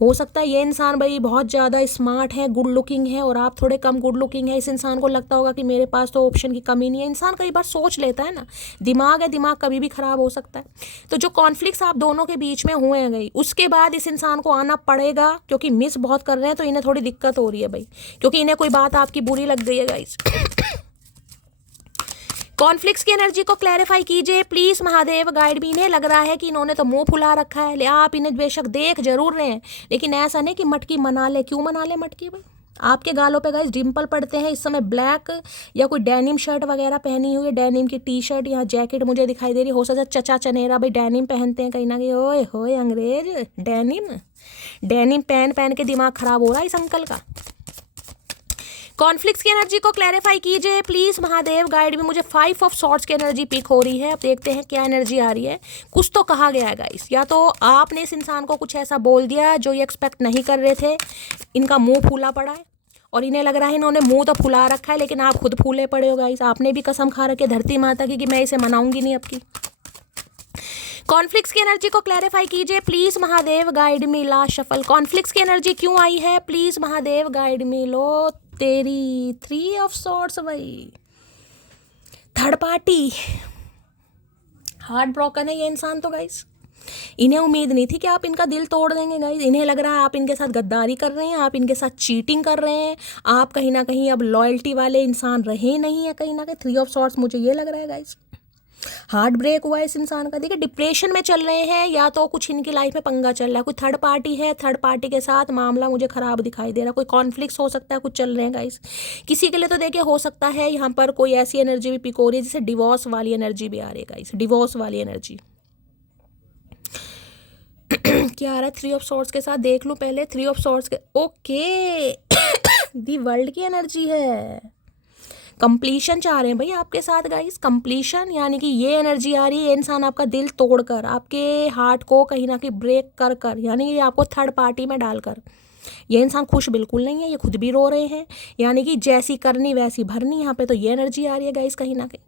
हो सकता है ये इंसान भाई बहुत ज़्यादा स्मार्ट है, गुड लुकिंग है, और आप थोड़े कम गुड लुकिंग है। इस इंसान को लगता होगा कि मेरे पास तो ऑप्शन की कमी नहीं है। इंसान कई बार सोच लेता है ना, दिमाग है, दिमाग कभी भी ख़राब हो सकता है। तो जो कॉन्फ्लिक्ट्स आप दोनों के बीच में हुए हैं गई, उसके बाद इस इंसान को आना पड़ेगा, क्योंकि मिस बहुत कर रहे हैं, तो इन्हें थोड़ी दिक्कत हो रही है भाई, क्योंकि इन्हें कोई बात आपकी बुरी लग गई है गाइस। कॉन्फ्लिक्ट्स की एनर्जी को क्लैरिफाई कीजिए प्लीज महादेव, गाइड भी। इन्हें लग रहा है कि इन्होंने तो मुंह फुला रखा है, आप इन्हें बेशक देख जरूर रहे हैं, लेकिन ऐसा नहीं कि मटकी मना ले। क्यों मना ले मटकी भाई? आपके गालों पे गाइस डिम्पल पड़ते हैं इस समय, ब्लैक या कोई डेनिम शर्ट वगैरह पहनी हुई है, डेनिम की T-शर्ट या जैकेट मुझे दिखाई दे रही। हो सकता है चचा चनेरा भाई डेनिम पहनते हैं कहीं ना कहीं। ओए होए अंग्रेज, डेनिम पहन पहन के दिमाग खराब हो रहा है इस अंकल का। कॉन्फ्लिक्ट्स की एनर्जी को क्लैरिफाई कीजिए प्लीज महादेव, गाइड भी। मुझे 5 ऑफ सॉर्ड्स की एनर्जी पिक हो रही है, अब देखते हैं क्या एनर्जी आ रही है। कुछ तो कहा गया है गाइस, या तो आपने इस इंसान को कुछ ऐसा बोल दिया जो ये एक्सपेक्ट नहीं कर रहे थे, इनका मुंह फूला पड़ा है, और इन्हें लग रहा है इन्होंने मुंह तो फुला रखा है, लेकिन आप खुद फूले पड़े हो गाइस। आपने भी कसम खा रखी है धरती माता की कि मैं इसे मनाऊंगी नहीं अब की। कॉन्फ्लिक्ट्स की एनर्जी को क्लैरिफाई कीजिए प्लीज महादेव, गाइड मी। ला शफल, कॉन्फ्लिक्ट्स की एनर्जी क्यों आई है प्लीज महादेव, गाइड मी। लो तेरी 3 ऑफ सॉर्ड्स भाई, थर्ड पार्टी, हार्ट ब्रोकन है ये इंसान तो गाइस। इन्हें उम्मीद नहीं थी कि आप इनका दिल तोड़ देंगे गाइस। इन्हें लग रहा है आप इनके साथ गद्दारी कर रहे हैं, आप इनके साथ चीटिंग कर रहे हैं, आप कहीं ना कहीं अब लॉयल्टी वाले इंसान रहे नहीं है कहीं ना कहीं। 3 ऑफ सॉर्ड्स मुझे ये लग रहा है गाइस, हार्ट ब्रेक हुआ है इस इंसान का। देखिए डिप्रेशन में चल रहे हैं, या तो कुछ इनकी लाइफ में पंगा चल रहा है, कोई थर्ड पार्टी है, थर्ड पार्टी के साथ मामला मुझे खराब दिखाई दे रहा है, कोई कॉन्फ्लिक्ट्स हो सकता है, कुछ चल रहे हैं गाइस। किसी के लिए तो देखिए हो सकता है यहाँ पर कोई ऐसी एनर्जी भी पिक हो रही है जिसे डिवोर्स वाली एनर्जी भी आ रही है गाइस, डिवोर्स वाली एनर्जी। क्या आ रहा है 3 ऑफ सॉर्ड्स के साथ, देख लूँ पहले 3 ऑफ सॉर्ड्स के। ओके दी वर्ल्ड की एनर्जी है, कंप्लीशन चाह रहे हैं भाई आपके साथ गाइस, कंप्लीशन, यानी कि ये एनर्जी आ रही है, ये इंसान आपका दिल तोड़कर, आपके हार्ट को कहीं ना कहीं ब्रेक कर कर, यानी कि आपको थर्ड पार्टी में डालकर। ये इंसान खुश बिल्कुल नहीं है, ये खुद भी रो रहे हैं, यानी कि जैसी करनी वैसी भरनी, यहाँ पे तो ये एनर्जी आ रही है गाइस कहीं ना कहीं।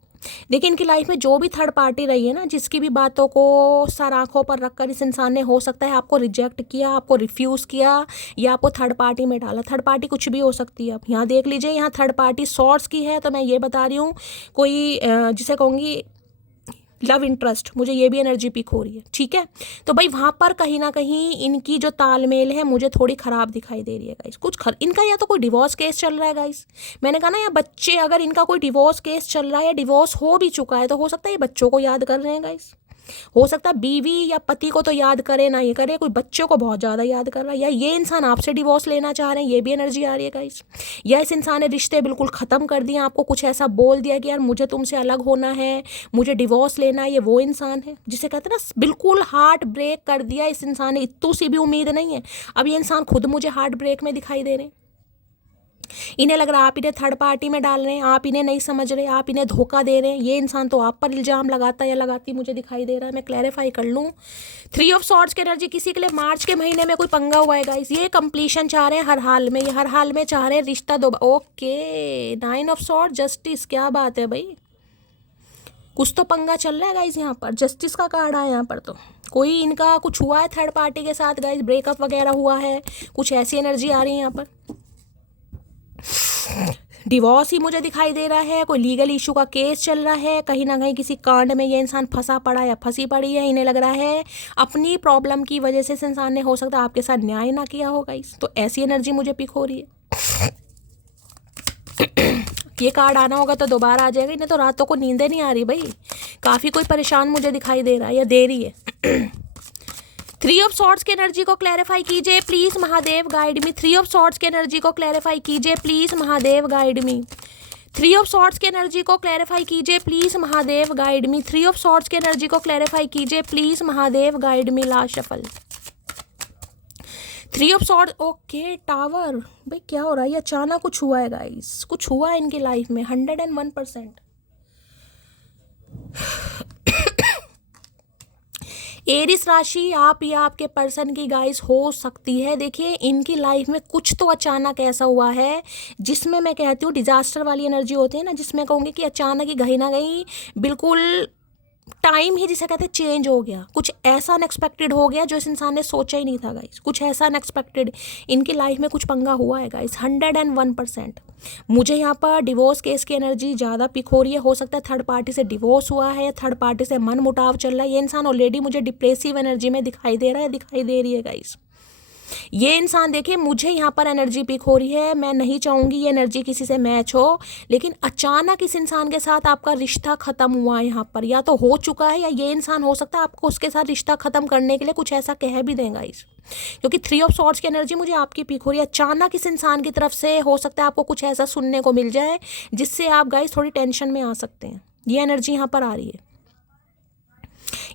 देखिए इनकी लाइफ में जो भी थर्ड पार्टी रही है ना, जिसकी भी बातों को सर आंखों पर रखकर इस इंसान ने हो सकता है आपको रिजेक्ट किया, आपको रिफ्यूज़ किया, या आपको थर्ड पार्टी में डाला। थर्ड पार्टी कुछ भी हो सकती है। अब यहाँ देख लीजिए, यहाँ थर्ड पार्टी सॉर्ट्स की है, तो मैं ये बता रही हूँ कोई जिसे कहूँगी लव इंटरेस्ट, मुझे ये भी एनर्जी पिक हो रही है, ठीक है। तो भाई वहाँ पर कहीं ना कहीं इनकी जो तालमेल है मुझे थोड़ी ख़राब दिखाई दे रही है गाइस। इनका या तो कोई डिवोर्स केस चल रहा है गाइस, मैंने कहा ना, या बच्चे, अगर इनका कोई डिवोर्स केस चल रहा है या डिवोर्स हो भी चुका है, तो हो सकता है ये बच्चों को याद कर रहे हैं गाइस। हो सकता है बीवी या पति को तो याद करे ना ये करे, कोई बच्चों को बहुत ज़्यादा याद कर रहा है, या ये इंसान आपसे डिवोर्स लेना चाह रहे हैं, ये भी एनर्जी आ रही है गाइस। या इस इंसान ने रिश्ते बिल्कुल ख़त्म कर दिए, आपको कुछ ऐसा बोल दिया कि यार मुझे तुमसे अलग होना है, मुझे डिवोर्स लेना है। ये वो इंसान है जिसे कहते हैं ना बिल्कुल हार्ट ब्रेक कर दिया इस इंसान ने, इतू सी भी उम्मीद नहीं है। अब ये इंसान खुद मुझे हार्ट ब्रेक में दिखाई दे रहे हैं। इन्हें लग रहा है आप इन्हें थर्ड पार्टी में डाल रहे हैं, आप इन्हें नहीं समझ रहे, आप इन्हें धोखा दे रहे हैं। ये इंसान तो आप पर इल्ज़ाम लगाता या लगाती मुझे दिखाई दे रहा है। मैं क्लैरिफाई कर लूँ, 3 ऑफ सॉर्ड्स की एनर्जी किसी के लिए मार्च के महीने में कोई पंगा हुआ है गाइस। ये कंप्लीशन चाह रहे हैं हर हाल में, ये हर हाल में चाह रहे हैं रिश्ता दो। ओके 9 ऑफ सॉर्ड, जस्टिस, क्या बात है भाई, कुछ तो पंगा चल रहा है गाइस। यहाँ पर जस्टिस का कार्ड आया, यहाँ पर तो कोई इनका कुछ हुआ है थर्ड पार्टी के साथ गाइस, ब्रेकअप वगैरह हुआ है, कुछ ऐसी एनर्जी आ रही है यहाँ पर। डिवोर्स ही मुझे दिखाई दे रहा है, कोई लीगल इशू का केस चल रहा है, कहीं ना कहीं किसी कांड में ये इंसान फंसा पड़ा या फंसी पड़ी है। इन्हें लग रहा है अपनी प्रॉब्लम की वजह से इस इंसान ने हो सकता है आपके साथ न्याय ना किया होगा। इस तो ऐसी एनर्जी मुझे पिक हो रही है। ये कार्ड आना होगा तो दोबारा आ जाएगा। इन्हें तो रातों को नींदें नहीं आ रही भाई, काफ़ी कोई परेशान मुझे दिखाई दे रहा है या दे रही है। 3 ऑफ सॉर्ड्स की एनर्जी को क्लैरिफाई कीजिए please Mahadev, guide me. 3 of swords की एनर्जी को क्लैरिफाई कीजिए please Mahadev, guide me. 3 of swords की एनर्जी को क्लैरिफाई कीजिए please Mahadev, guide me. 3 of swords की एनर्जी को क्लैरिफाई कीजिए please Mahadev, guide me. Last shuffle 3 of swords. Okay tower, भाई क्या हो रहा है? ये अचानक कुछ हुआ है गाइस, कुछ हुआ है इनकी लाइफ में 101%। एरिस राशि आप या आपके पर्सन की गाइस हो सकती है। देखिए इनकी लाइफ में कुछ तो अचानक ऐसा हुआ है जिसमें मैं कहती हूँ डिजास्टर वाली एनर्जी होती है ना, जिसमें कहूँगी कि अचानक ही कहीं ना कहीं बिल्कुल टाइम ही जिसे कहते हैं चेंज हो गया। कुछ ऐसा अनएक्सपेक्टेड हो गया जो इस इंसान ने सोचा ही नहीं था गाइस। कुछ ऐसा अनएक्सपेक्टेड इनकी लाइफ में कुछ पंगा हुआ है गाइस 101%। मुझे यहाँ पर डिवोर्स केस की एनर्जी ज़्यादा पिक हो रही है। हो सकता है थर्ड पार्टी से डिवोर्स हुआ है, थर्ड पार्टी से मन मुटाव चल रहा है। ये इंसान ऑलरेडी मुझे डिप्रेसिव एनर्जी में दिखाई दे रहा है, दिखाई दे रही है गाइस। ये इंसान देखिए मुझे यहाँ पर एनर्जी पिक हो रही है। मैं नहीं चाहूँगी ये एनर्जी किसी से मैच हो, लेकिन अचानक इस इंसान के साथ आपका रिश्ता ख़त्म हुआ है यहाँ पर, या तो हो चुका है या ये इंसान हो सकता है आपको उसके साथ रिश्ता ख़त्म करने के लिए कुछ ऐसा कह भी देगा इस, क्योंकि 3 ऑफ सॉर्ड्स की एनर्जी मुझे आपकी पिक हो रही है। अचानक इस इंसान की तरफ से हो सकता है आपको कुछ ऐसा सुनने को मिल जाए जिससे आप गाइस थोड़ी टेंशन में आ सकते हैं। ये एनर्जी यहाँ पर आ रही है।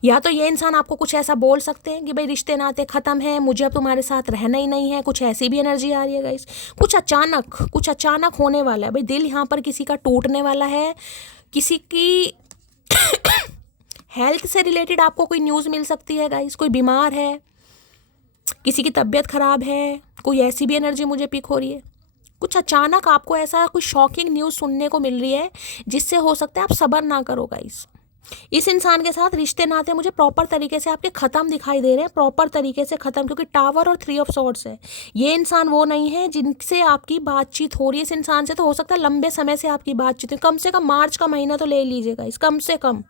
या तो ये इंसान आपको कुछ ऐसा बोल सकते हैं कि भाई रिश्ते नाते ख़त्म है, मुझे अब तुम्हारे साथ रहना ही नहीं है। कुछ ऐसी भी एनर्जी आ रही है गाइस। कुछ अचानक होने वाला है भाई। दिल यहाँ पर किसी का टूटने वाला है, किसी की हेल्थ से रिलेटेड आपको कोई न्यूज़ मिल सकती है गाइस। कोई बीमार है, किसी की तबीयत ख़राब है, कोई ऐसी भी एनर्जी मुझे पिक हो रही है। कुछ अचानक आपको ऐसा कुछ शॉकिंग न्यूज़ सुनने को मिल रही है जिससे हो सकता है आप सब्र ना करो गाइस। इस इंसान के साथ रिश्ते नाते मुझे प्रॉपर तरीके से आपके ख़त्म दिखाई दे रहे हैं, प्रॉपर तरीके से ख़त्म, क्योंकि टावर और 3 ऑफ सॉर्ड्स है। ये इंसान वो नहीं है जिनसे आपकी बातचीत हो रही है। इस इंसान से तो हो सकता है लंबे समय से आपकी बातचीत है, कम से कम मार्च का महीना तो ले लीजिएगा इस, कम से कम।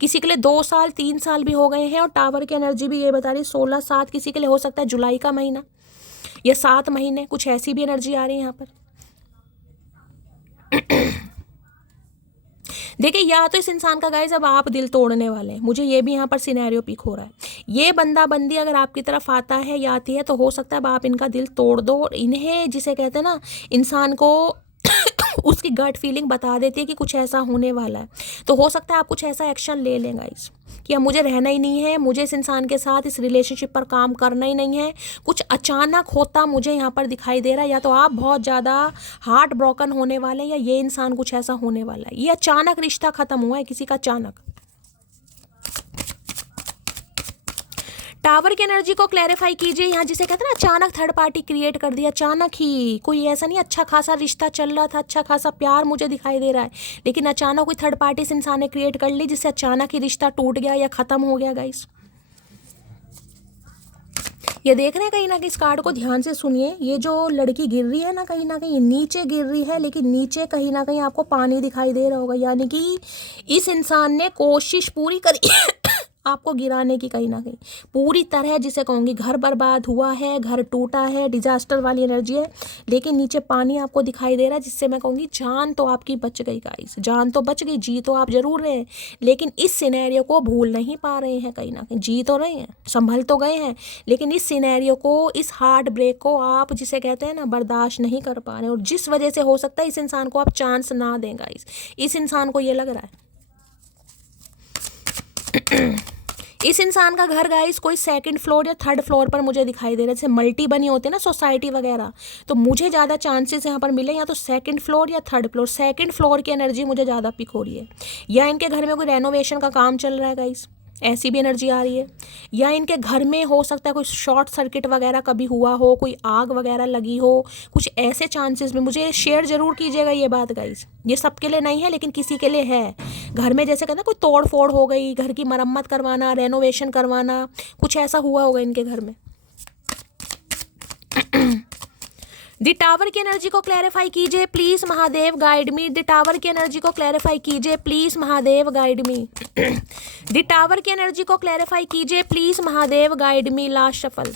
किसी के लिए 2 साल 3 साल भी हो गए हैं। और टावर की एनर्जी भी ये बता रही है 16/7। किसी के लिए हो सकता है जुलाई का महीना या 7 महीने, कुछ ऐसी भी एनर्जी आ रही है यहाँ पर। देखिए या तो इस इंसान का गाइस अब आप दिल तोड़ने वाले हैं, मुझे ये भी यहाँ पर सिनेरियो पिक हो रहा है। ये बंदा बंदी अगर आपकी तरफ आता है या आती है तो हो सकता है अब आप इनका दिल तोड़ दो। और इन्हें जिसे कहते हैं ना, इंसान को उसकी गट फीलिंग बता देती है कि कुछ ऐसा होने वाला है, तो हो सकता है आप कुछ ऐसा एक्शन ले लें गाइस कि अब मुझे रहना ही नहीं है, मुझे इस इंसान के साथ इस रिलेशनशिप पर काम करना ही नहीं है। कुछ अचानक होता मुझे यहाँ पर दिखाई दे रहा है। या तो आप बहुत ज़्यादा हार्ट ब्रोकन होने वाले हैं या ये इंसान कुछ ऐसा होने वाला है। ये अचानक रिश्ता ख़त्म हुआ है किसी का, अचानक। टावर की एनर्जी को क्लैरिफाई कीजिए यहाँ, जिसे कहते हैं ना अचानक थर्ड पार्टी क्रिएट कर दिया, अचानक ही। कोई ऐसा नहीं अच्छा खासा रिश्ता चल रहा था, अच्छा खासा प्यार मुझे दिखाई दे रहा है, लेकिन अचानक कोई थर्ड पार्टी इस इंसान ने क्रिएट कर ली जिससे अचानक ही रिश्ता टूट गया या ख़त्म हो गया गाइस। ये देख रहे हैं कहीं ना कहीं, इस कार्ड को ध्यान से सुनिए। ये जो लड़की गिर रही है ना कहीं नीचे गिर रही है, लेकिन नीचे कहीं ना कहीं आपको पानी दिखाई दे रहा होगा, यानी कि इस इंसान ने कोशिश पूरी करी आपको गिराने की, कहीं ना कहीं पूरी तरह, जिसे कहूँगी घर बर्बाद हुआ है, घर टूटा है, डिजास्टर वाली एनर्जी है, लेकिन नीचे पानी आपको दिखाई दे रहा है, जिससे मैं कहूँगी जान तो आपकी बच गई गाइस, जान तो बच गई। जी तो आप जरूर रहे हैं, लेकिन इस सिनेरियो को भूल नहीं पा रहे हैं। कहीं ना कहीं जी तो रहे हैं, संभल तो गए हैं, लेकिन इस सिनेरियो को, इस हार्ट ब्रेक को आप जिसे कहते हैं ना बर्दाश्त नहीं कर पा रहे, और जिस वजह से हो सकता है इस इंसान को आप चांस ना दें गाइस। इस इंसान को ये लग रहा है इस इंसान का घर गाइस कोई 2nd फ्लोर या 3rd फ्लोर पर मुझे दिखाई दे रहा है। जैसे मल्टी बनी होती है ना सोसाइटी वगैरह, तो मुझे ज़्यादा चांसेस यहाँ पर मिले या तो 2nd फ्लोर या 3rd फ्लोर। 2nd फ्लोर की एनर्जी मुझे ज़्यादा पिक हो रही है, या इनके घर में कोई रेनोवेशन का काम चल रहा है गाइस, ऐसी भी एनर्जी आ रही है। या इनके घर में हो सकता है कोई शॉर्ट सर्किट वगैरह कभी हुआ हो, कोई आग वगैरह लगी हो, कुछ ऐसे चांसेस में। मुझे शेयर ज़रूर कीजिएगा ये बात गाइस, ये सबके लिए नहीं है लेकिन किसी के लिए है। घर में जैसे कहते हैं कोई तोड़ फोड़ हो गई, घर की मरम्मत करवाना, रेनोवेशन करवाना, कुछ ऐसा हुआ होगा इनके घर में। द टावर की एनर्जी को क्लैरिफाई कीजिए please Mahadev guide me. The tower की एनर्जी को क्लैरिफाई कीजिए please Mahadev guide me. The tower की एनर्जी को क्लैरिफाई कीजिए please Mahadev guide me. Last shuffle.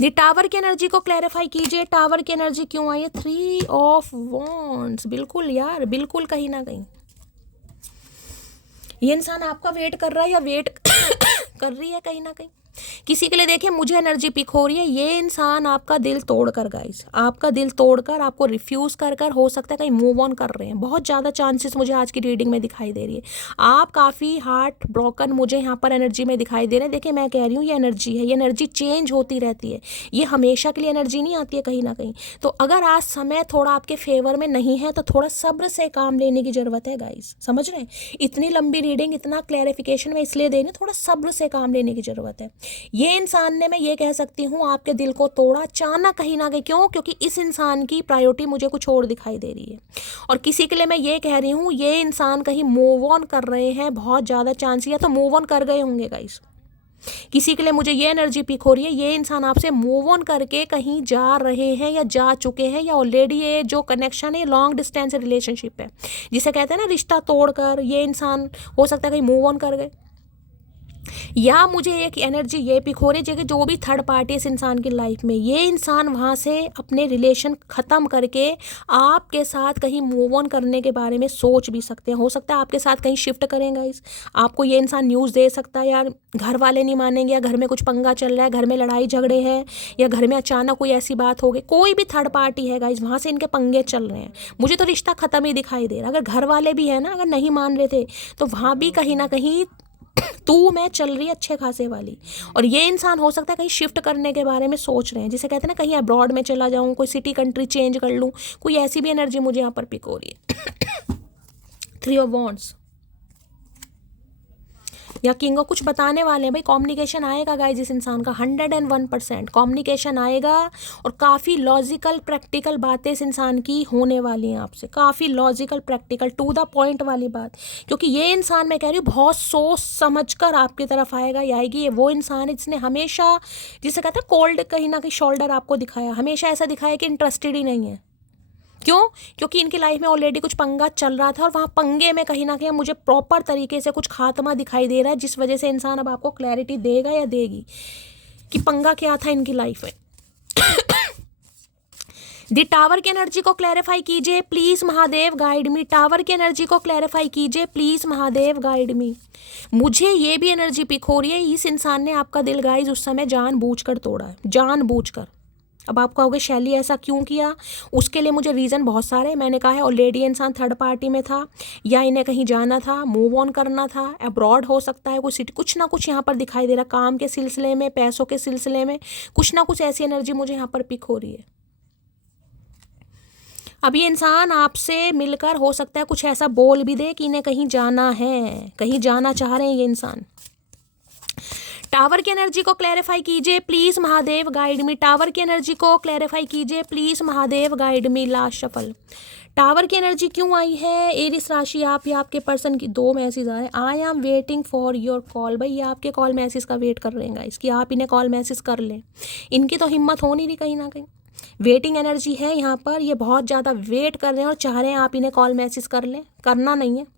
The tower की एनर्जी को क्लैरिफाई कीजिए। टावर की एनर्जी क्यों आई है? 3 ऑफ वॉन्ड्स। बिल्कुल यार, बिल्कुल कहीं ना कहीं ये इंसान आपका वेट कर रहा है या वेट कर रही है कहीं ना कहीं किसी के लिए। देखिए मुझे एनर्जी पिक हो रही है, ये इंसान आपका दिल तोड़कर गाइस, आपका दिल तोड़कर आपको रिफ्यूज कर हो सकता है कहीं मूव ऑन कर रहे हैं। बहुत ज़्यादा चांसेस मुझे आज की रीडिंग में दिखाई दे रही है। आप काफ़ी हार्ट ब्रोकन मुझे यहाँ पर एनर्जी में दिखाई दे रहे हैं। देखिए मैं कह रही हूँ ये एनर्जी है, ये एनर्जी चेंज होती रहती है, ये हमेशा के लिए एनर्जी नहीं आती है कहीं ना कहीं। तो अगर आज समय थोड़ा आपके फेवर में नहीं है तो थोड़ा सब्र से काम लेने की ज़रूरत है गाइस, समझ रहे हैं। इतनी लंबी रीडिंग, इतना क्लैरिफिकेशन मैं इसलिए दे रही हूँ, थोड़ा सब्र से काम लेने की ज़रूरत है। ये इंसान ने, मैं ये कह सकती हूँ, आपके दिल को तोड़ा अचानक कहीं ना कहीं। क्यों? क्योंकि इस इंसान की प्रायोरिटी मुझे कुछ और दिखाई दे रही है। और किसी के लिए मैं ये कह रही हूँ ये इंसान कहीं मूव ऑन कर रहे हैं, बहुत ज़्यादा चांस, या तो मूव ऑन कर गए होंगे गाइस। किसी के लिए मुझे ये एनर्जी पिक हो रही है, ये इंसान आपसे मूव ऑन करके कहीं जा रहे हैं या जा चुके हैं, या ऑलरेडी ये जो कनेक्शन है लॉन्ग डिस्टेंस रिलेशनशिप है, जिसे कहते हैं ना रिश्ता तोड़कर ये इंसान हो सकता है कहीं मूव ऑन कर गए। या मुझे एक एनर्जी ये पिक हो रही है कि जो भी थर्ड पार्टी इस इंसान की लाइफ में, ये इंसान वहाँ से अपने रिलेशन ख़त्म करके आपके साथ कहीं मूव ऑन करने के बारे में सोच भी सकते हैं। हो सकता है आपके साथ कहीं शिफ्ट करेंगे इस, आपको ये इंसान न्यूज़ दे सकता है यार घर वाले नहीं मानेंगे, या घर में कुछ पंगा चल रहा है, घर में लड़ाई झगड़े हैं, या घर में अचानक कोई ऐसी बात हो गई, कोई भी थर्ड पार्टी है गाइज, वहाँ से इनके पंगे चल रहे हैं। मुझे तो रिश्ता ख़त्म ही दिखाई दे रहा। अगर घर वाले भी है ना, अगर नहीं मान रहे थे तो वहाँ भी कहीं ना कहीं तू मैं चल रही है अच्छे खासे वाली। और ये इंसान हो सकता है कहीं शिफ्ट करने के बारे में सोच रहे हैं, जिसे कहते हैं ना कहीं अब्रॉड में चला जाऊं, कोई सिटी कंट्री चेंज कर लूं, कोई ऐसी भी एनर्जी मुझे यहाँ पर पिक हो रही है। 3 ऑफ वॉन्ड्स या किंग ऑफ, कुछ बताने वाले हैं भाई। कम्युनिकेशन आएगा गाइस इस इंसान का, 101% कम्युनिकेशन आएगा। और काफ़ी लॉजिकल प्रैक्टिकल बातें इस इंसान की होने वाली हैं आपसे, काफ़ी logical practical to the point वाली बात। क्योंकि ये इंसान, मैं कह रही हूँ, बहुत सोच समझ कर आपकी तरफ आएगा या आएगी। ये वो इंसान है जिसने हमेशा, जिसे कहते हैं कोल्ड कहीं ना कहीं शोल्डर आपको दिखाया, हमेशा ऐसा दिखाया कि इंटरेस्टेड ही नहीं है। क्यों? क्योंकि इनकी लाइफ में ऑलरेडी कुछ पंगा चल रहा था, और वहाँ पंगे में कहीं ना कहीं मुझे प्रॉपर तरीके से कुछ खात्मा दिखाई दे रहा है, जिस वजह से इंसान अब आपको क्लैरिटी देगा या देगी कि पंगा क्या था इनकी लाइफ में। दी टावर की एनर्जी को क्लैरिफाई कीजिए please Mahadev guide me. Tower की एनर्जी को क्लैरिफाई कीजिए प्लीज महादेव गाइड मी। मुझे ये भी एनर्जी पिक हो रही है, इस इंसान ने आपका दिल गाइज उस समय जानबूझकर तोड़ा है, जानबूझकर। अब आप कहोगे शैली ऐसा क्यों किया? उसके लिए मुझे रीज़न बहुत सारे, मैंने कहा है ऑलरेडी इंसान थर्ड पार्टी में था, या इन्हें कहीं जाना था, मूव ऑन करना था, अब्रॉड हो सकता है, कुछ ना कुछ यहाँ पर दिखाई दे रहा, काम के सिलसिले में, पैसों के सिलसिले में, कुछ ना कुछ ऐसी एनर्जी मुझे यहाँ पर पिक हो रही है। अब ये इंसान आपसे मिलकर हो सकता है कुछ ऐसा बोल भी दे कि इन्हें कहीं जाना है, कहीं जाना चाह रहे हैं ये इंसान। टावर की एनर्जी को क्लैरिफाई कीजिए please Mahadev guide me. Tower की एनर्जी को क्लैरिफाई कीजिए please Mahadev guide me. Last shuffle. Tower की एनर्जी क्यों आई है? एरिस राशि, आप या आपके पर्सन की 2 मैसेज आ रहे हैं। I am waiting for your call. भाई ये आपके कॉल मैसेज का वेट कर रहे हैं इसकी, आप इन्हें कॉल मैसेज कर लें। इनकी तो हिम्मत हो नहीं रही कहीं ना कहीं, वेटिंग एनर्जी है यहाँ पर, ये बहुत ज़्यादा वेट कर रहे हैं और चाह रहे हैं आप इन्हें कॉल मैसेज कर लें। करना नहीं है।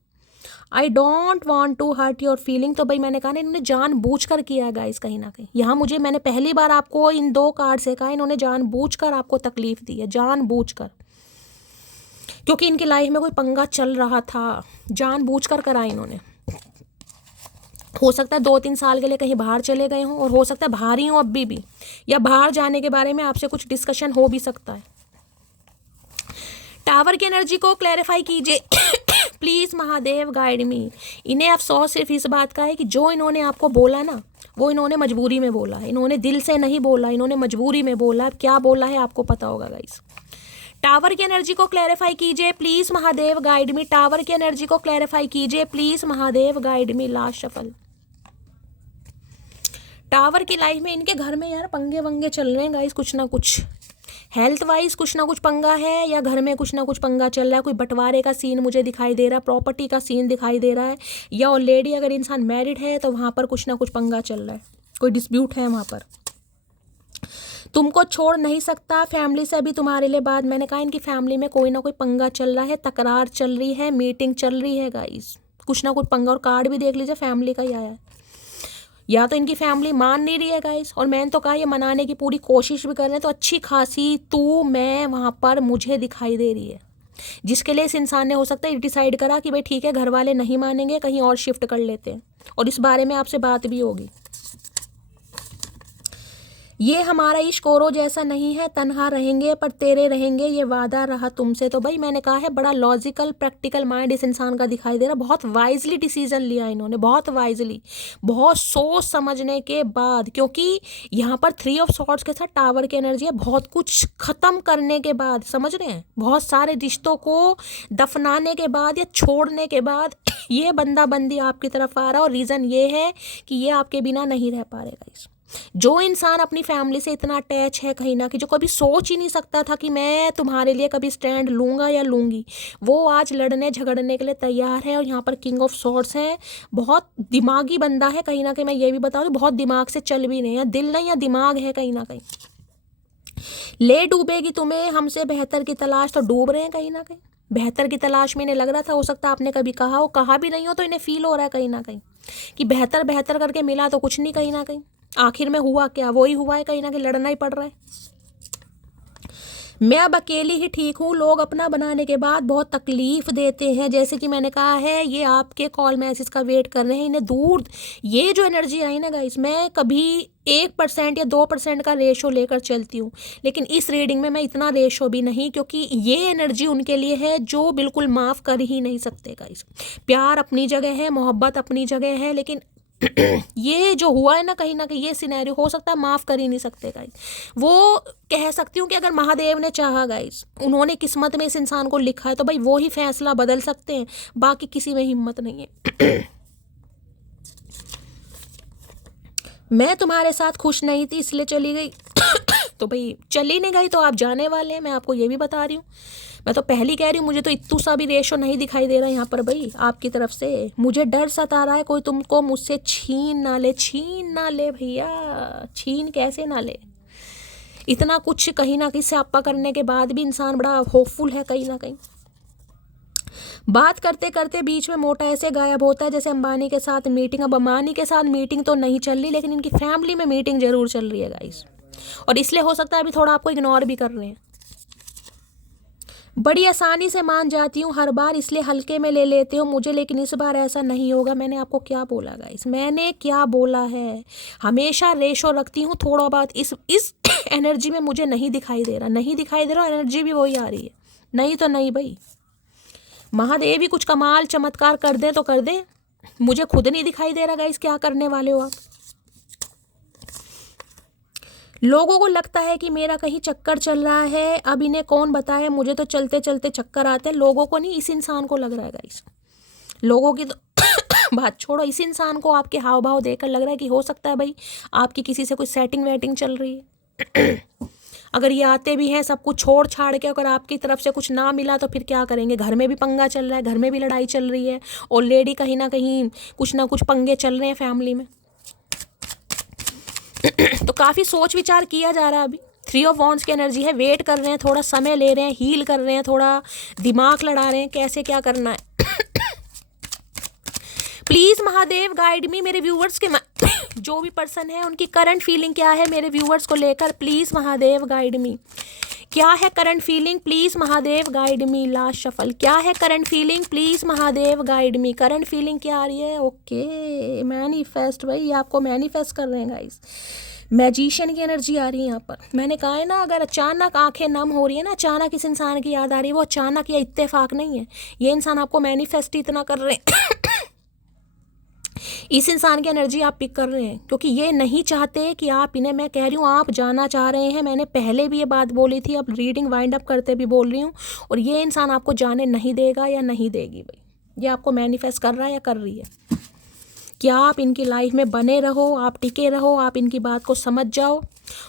I don't want to hurt your feeling. तो भाई मैंने कहा ना, इन्होंने जानबूझकर किया गाइस कहीं ना कहीं। यहाँ मुझे, मैंने पहली बार आपको इन 2 कार्ड से कहा, इन्होंने जानबूझकर आपको तकलीफ दी है, जानबूझकर। क्योंकि इनकी लाइफ में कोई पंगा चल रहा था, जानबूझकर करा इन्होंने। हो सकता है 2-3 साल के लिए कहीं बाहर चले गए हों, और हो सकता है बाहर ही हों अभी भी, या बाहर जाने के बारे में आपसे कुछ डिस्कशन हो भी सकता है। टावर की एनर्जी को क्लैरिफाई कीजिए प्लीज महादेव गाइड मी। इन्हें अफसोस सिर्फ इस बात का है कि जो इन्होंने आपको बोला ना, वो इन्होंने मजबूरी में बोला है, इन्होंने दिल से नहीं बोला, इन्होंने मजबूरी में बोला। क्या बोला है आपको पता होगा गाइस। टावर की एनर्जी को क्लैरिफाई कीजिए please Mahadev guide me. Tower की एनर्जी को क्लैरिफाई कीजिए please Mahadev guide me. Last shuffle. Tower की लाइफ में, इनके घर में यार पंगे वंगे चल रहे हैं गाइस, कुछ ना कुछ हेल्थ वाइज कुछ ना कुछ पंगा है, या घर में कुछ ना कुछ पंगा चल रहा है। कोई बंटवारे का सीन मुझे दिखाई दे रहा है, प्रॉपर्टी का सीन दिखाई दे रहा है, या ऑलरेडी अगर इंसान मैरिड है तो वहाँ पर कुछ ना कुछ पंगा चल रहा है, कोई डिस्प्यूट है वहाँ पर। तुमको छोड़ नहीं सकता, फैमिली से अभी तुम्हारे लिए बात। मैंने कहा इनकी फैमिली में कोई ना कोई पंगा चल रहा है, तकरार चल रही है, मीटिंग चल रही है गाइस, कुछ ना कुछ पंगा। और कार्ड भी देख लीजिए फैमिली का ही आया है। या तो इनकी फैमिली मान नहीं रही है गाइस, और मैंने तो कहा ये मनाने की पूरी कोशिश भी कर रहे हैं, तो अच्छी खासी तू मैं वहाँ पर मुझे दिखाई दे रही है, जिसके लिए इस इंसान ने हो सकता है डिसाइड करा कि भाई ठीक है घर वाले नहीं मानेंगे, कहीं और शिफ्ट कर लेते हैं, और इस बारे में आपसे बात भी होगी। ये हमारा इश्क औरों जैसा नहीं है, तन्हा रहेंगे पर तेरे रहेंगे, ये वादा रहा तुमसे। तो भाई मैंने कहा है बड़ा लॉजिकल प्रैक्टिकल माइंड इस इंसान का दिखाई दे रहा, बहुत वाइजली डिसीजन लिया इन्होंने, बहुत वाइजली, बहुत सोच समझने के बाद, क्योंकि यहाँ पर 3 ऑफ सॉर्ड्स के साथ टावर की एनर्जी है। बहुत कुछ खत्म करने के बाद, समझ रहे हैं, बहुत सारे रिश्तों को दफनाने के बाद या छोड़ने के बाद ये बंदा बंदी आपकी तरफ आ रहा है, और रीज़न ये है कि ये आपके बिना नहीं रह पा रहेगा। इस जो इंसान अपनी फैमिली से इतना अटैच है कहीं ना कि जो कभी सोच ही नहीं सकता था कि मैं तुम्हारे लिए कभी स्टैंड लूँगा या लूँगी, वो आज लड़ने झगड़ने के लिए तैयार है। और यहाँ पर किंग ऑफ सॉर्ड्स है, बहुत दिमागी बंदा है कहीं ना कहीं, मैं ये भी बता दूँ बहुत दिमाग से चल भी नहीं है, दिल नहीं या दिमाग है कहीं ना कहीं। ले डूबेगी तुम्हें हमसे बेहतर की तलाश, तो डूब रहे हैं कहीं ना कहीं, बेहतर की तलाश में इन्हें लग रहा था, हो सकता है आपने कभी कहा हो, कहा भी नहीं हो तो इन्हें फील हो रहा है कहीं ना कहीं कि बेहतर बेहतर करके मिला तो कुछ नहीं, कहीं ना कहीं आखिर में हुआ क्या, वही हुआ है, कहीं ना कहीं लड़ना ही पड़ रहा है। मैं अब अकेली ही ठीक हूँ, लोग अपना बनाने के बाद बहुत तकलीफ देते हैं, जैसे कि मैंने कहा है ये आपके कॉल मैसेज का वेट कर रहे हैं, इन्हें दूर। ये जो एनर्जी आई ना गाइस, मैं कभी 1% या 2% का रेशो लेकर चलती हूँ, लेकिन इस रीडिंग में मैं इतना रेशो भी नहीं, क्योंकि ये एनर्जी उनके लिए है जो बिल्कुल माफ़ कर ही नहीं सकते गाइस। प्यार अपनी जगह है, मोहब्बत अपनी जगह है, लेकिन ये जो हुआ है ना कहीं ये सिनेरियो हो सकता है माफ़ कर ही नहीं सकते गाइस। वो कह सकती हूँ कि अगर महादेव ने चाहा गाइस, उन्होंने किस्मत में इस इंसान को लिखा है, तो भाई वो ही फैसला बदल सकते हैं, बाकी किसी में हिम्मत नहीं है। मैं तुम्हारे साथ खुश नहीं थी इसलिए चली गई। तो भाई चली नहीं गई तो आप जाने वाले हैं, मैं आपको ये भी बता रही हूँ। मैं तो पहली कह रही हूँ, मुझे तो इतू सा भी रेशो नहीं दिखाई दे रहा यहाँ पर भाई आपकी तरफ से। मुझे डर सता रहा है कोई तुमको मुझसे छीन ना ले भैया, छीन कैसे ना ले। इतना कुछ कहीं ना कहीं स्यापा करने के बाद भी इंसान बड़ा होपफुल है कहीं ना कहीं। बात करते करते बीच में मोटा ऐसे गायब होता है जैसे अंबानी के साथ मीटिंग। अब अंबानी के साथ मीटिंग तो नहीं चल रही, लेकिन इनकी फैमिली में मीटिंग जरूर चल रही है गाइस, और इसलिए हो सकता है अभी थोड़ा आपको इग्नोर भी कर रहे हैं। बड़ी आसानी से मान जाती हूँ हर बार, इसलिए हल्के में ले लेते हो मुझे, लेकिन इस बार ऐसा नहीं होगा। मैंने आपको क्या बोला गाइस, मैंने क्या बोला है, हमेशा रेशो रखती हूँ थोड़ा बहुत। इस एनर्जी में मुझे नहीं दिखाई दे रहा, एनर्जी भी वही आ रही है, नहीं तो नहीं भाई। महादेव ही कुछ कमाल चमत्कार कर दें तो कर दें, मुझे खुद नहीं दिखाई दे रहा गाइस क्या करने वाले हो आप। लोगों को लगता है कि मेरा कहीं चक्कर चल रहा है, अब इन्हें कौन बताए, मुझे तो चलते चलते चक्कर आते हैं। लोगों को नहीं, इस इंसान को लग रहा है गाइस, लोगों की तो बात छोड़ो, इस इंसान को आपके हाव भाव देखकर लग रहा है कि हो सकता है भाई आपकी किसी से कोई सेटिंग वेटिंग चल रही है। अगर ये आते भी हैं सब कुछ छोड़ छाड़ के, अगर आपकी तरफ से कुछ ना मिला तो फिर क्या करेंगे। घर में भी पंगा चल रहा है, घर में भी लड़ाई चल रही है, ऑलरेडी कहीं ना कुछ पंगे चल रहे हैं फैमिली में। तो काफ़ी सोच विचार किया जा रहा है अभी। 3 ऑफ वॉन्ड्स की एनर्जी है, वेट कर रहे हैं, थोड़ा समय ले रहे हैं, हील कर रहे हैं, थोड़ा दिमाग लड़ा रहे हैं कैसे क्या करना है। प्लीज़ महादेव गाइड मी, मेरे व्यूवर्स के जो भी पर्सन है उनकी करंट फीलिंग क्या है मेरे व्यूवर्स को लेकर, प्लीज़ महादेव गाइड मी। क्या है current feeling, please Mahadev guide me. Last shuffle, क्या है current feeling, please Mahadev guide me. Current feeling क्या आ रही है, ओके मैनिफेस्ट, भाई आपको मैनिफेस्ट कर रहे हैं गाइस। मैजिशियन की एनर्जी आ रही है यहाँ पर। मैंने कहा है ना, अगर अचानक आंखें नम हो रही है ना, अचानक इस इंसान की याद आ रही है, वो अचानक या इत्तेफाक नहीं है, ये इंसान आपको मैनिफेस्ट इतना कर रहे हैं। इस इंसान की एनर्जी आप पिक कर रहे हैं, क्योंकि ये नहीं चाहते कि आप इन्हें, मैं कह रही हूँ आप जाना चाह रहे हैं। मैंने पहले भी ये बात बोली थी, अब रीडिंग वाइंड अप करते भी बोल रही हूँ, और ये इंसान आपको जाने नहीं देगा या नहीं देगी भाई। ये आपको मैनिफेस्ट कर रहा है या कर रही है। क्या आप इनकी लाइफ में बने रहो, आप टिके रहो, आप इनकी बात को समझ जाओ,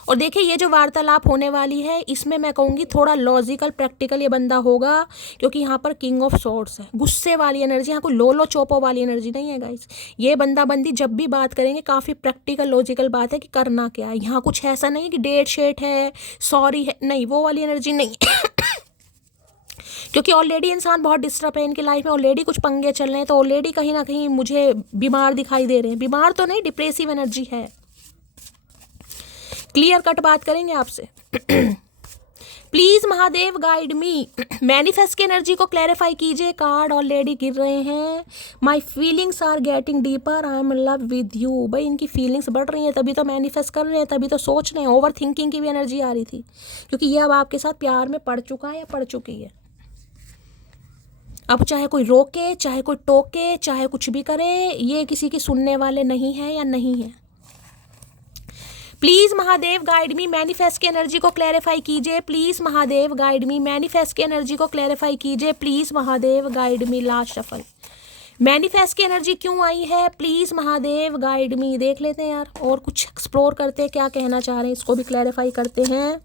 और देखिए ये जो वार्तालाप होने वाली है इसमें मैं कहूँगी थोड़ा लॉजिकल प्रैक्टिकल ये बंदा होगा, क्योंकि यहाँ पर किंग ऑफ सॉर्ड्स है, गुस्से वाली एनर्जी, यहाँ कोई लोलो चोपो वाली एनर्जी नहीं है गाइस। ये बंदा बंदी जब भी बात करेंगे काफ़ी प्रैक्टिकल लॉजिकल बात है कि करना क्या है। यहाँ कुछ ऐसा नहीं कि डेट शेट है, सॉरी है, नहीं, वो वाली एनर्जी नहीं क्योंकि ऑलरेडी इंसान बहुत डिस्टर्ब है, इनकी लाइफ में ऑलरेडी कुछ पंगे चल रहे हैं, तो ऑलरेडी कहीं ना कहीं मुझे बीमार दिखाई दे रहे हैं। बीमार तो नहीं, डिप्रेसिव एनर्जी है। क्लियर कट बात करेंगे आपसे। Please Mahadev guide me, manifest की एनर्जी को क्लैरिफाई कीजिए। कार्ड ऑलरेडी गिर रहे हैं। My feelings are getting deeper, I am in love with you. भाई इनकी फीलिंग्स बढ़ रही हैं, तभी तो मैनिफेस्ट कर रहे हैं, तभी तो सोच रहे हैं। ओवर थिंकिंग की भी एनर्जी आ रही थी, क्योंकि ये अब आपके साथ प्यार में पड़ चुका है या पड़ चुकी है। अब चाहे कोई रोके, चाहे कोई टोके, चाहे कुछ भी करे, ये किसी की सुनने वाले नहीं है या नहीं है। Please Mahadev guide me, manifest की एनर्जी को क्लैरिफाई कीजिए। Please Mahadev guide me, manifest की एनर्जी को क्लैरिफाई कीजिए। Please Mahadev guide me. Last shuffle, manifest की एनर्जी क्यों आई है? प्लीज महादेव गाइड मी। देख लेते हैं यार, और कुछ एक्सप्लोर करते हैं, क्या कहना चाह रहे हैं इसको भी क्लैरिफाई करते हैं।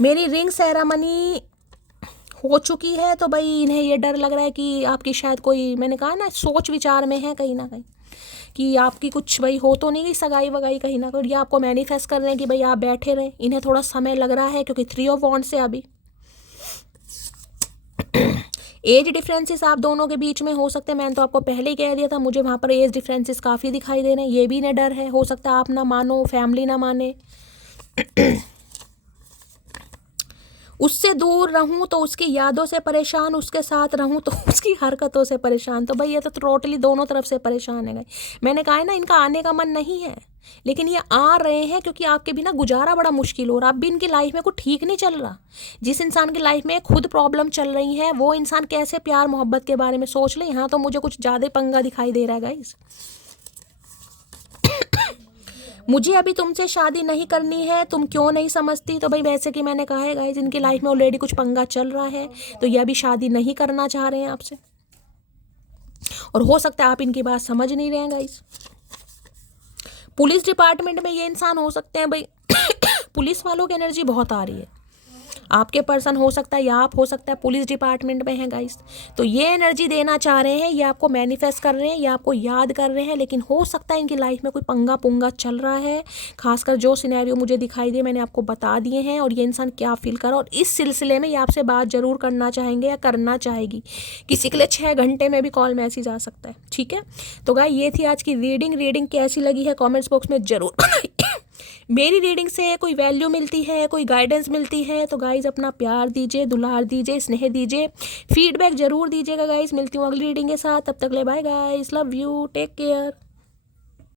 मेरी रिंग सेरेमनी हो चुकी है, तो भाई इन्हें ये डर लग रहा है कि आपकी शायद कोई, मैंने कहा ना, सोच विचार में है कहीं ना कहीं कि आपकी कुछ भाई हो तो नहीं गई सगाई वगाई कहीं ना कहीं। ये आपको मैनिफेस्ट कर रहे हैं कि भाई आप बैठे रहें। इन्हें थोड़ा समय लग रहा है, क्योंकि 3 ऑफ वॉन्ड्स से अभी एज डिफरेंसेस आप दोनों के बीच में हो सकते हैं। मैंने तो आपको पहले ही कह दिया था, मुझे वहाँ पर एज डिफरेंसेस काफ़ी दिखाई दे रहे हैं। ये भी इन्हें डर है, हो सकता है आप ना मानो, फैमिली ना माने। उससे दूर रहूं तो उसकी यादों से परेशान, उसके साथ रहूं तो उसकी हरकतों से परेशान। तो भाई ये तो टोटली दोनों तरफ से परेशान है। मैंने कहा है ना, इनका आने का मन नहीं है, लेकिन ये आ रहे हैं क्योंकि आपके बिना गुजारा बड़ा मुश्किल हो रहा। अब भी इनकी लाइफ में कुछ ठीक नहीं चल रहा। जिस इंसान की लाइफ में खुद प्रॉब्लम चल रही है, वो इंसान कैसे प्यार मोहब्बत के बारे में सोच ले। यहाँ तो मुझे कुछ ज़्यादा पंगा दिखाई दे रहा है गाइस। मुझे अभी तुमसे शादी नहीं करनी है, तुम क्यों नहीं समझती। तो भाई वैसे कि मैंने कहा है गाइस, इनकी लाइफ में ऑलरेडी कुछ पंगा चल रहा है, तो ये अभी शादी नहीं करना चाह रहे हैं आपसे। और हो सकता है आप इनकी बात समझ नहीं रहे हैं गाइस। पुलिस डिपार्टमेंट में ये इंसान हो सकते हैं भाई। पुलिस वालों की एनर्जी बहुत आ रही है। आपके पर्सन हो सकता है या आप हो सकता है पुलिस डिपार्टमेंट में हैं गाइस। तो ये एनर्जी देना चाह रहे हैं, ये आपको मैनिफेस्ट कर रहे हैं, ये आपको याद कर रहे हैं, लेकिन हो सकता है इनकी लाइफ में कोई पंगा पुंगा चल रहा है। खासकर जो सिनेरियो मुझे दिखाई दे मैंने आपको बता दिए हैं, और ये इंसान क्या फील कर रहा है, और इस सिलसिले में ये आपसे बात जरूर करना चाहेंगे या करना चाहेगी। किसी के लिए 6 घंटे में भी कॉल मैसेज आ सकता है, ठीक है। तो गाइस ये थी आज की रीडिंग कैसी लगी है कॉमेंट्स बॉक्स में जरूर। मेरी रीडिंग से कोई वैल्यू मिलती है, कोई गाइडेंस मिलती है, तो गाइज अपना प्यार दीजिए, दुलार दीजिए, स्नेह दीजिए, फीडबैक जरूर दीजिएगा गाइज। मिलती हूँ अगली रीडिंग के साथ, तब तक ले bye guys, love you, take care.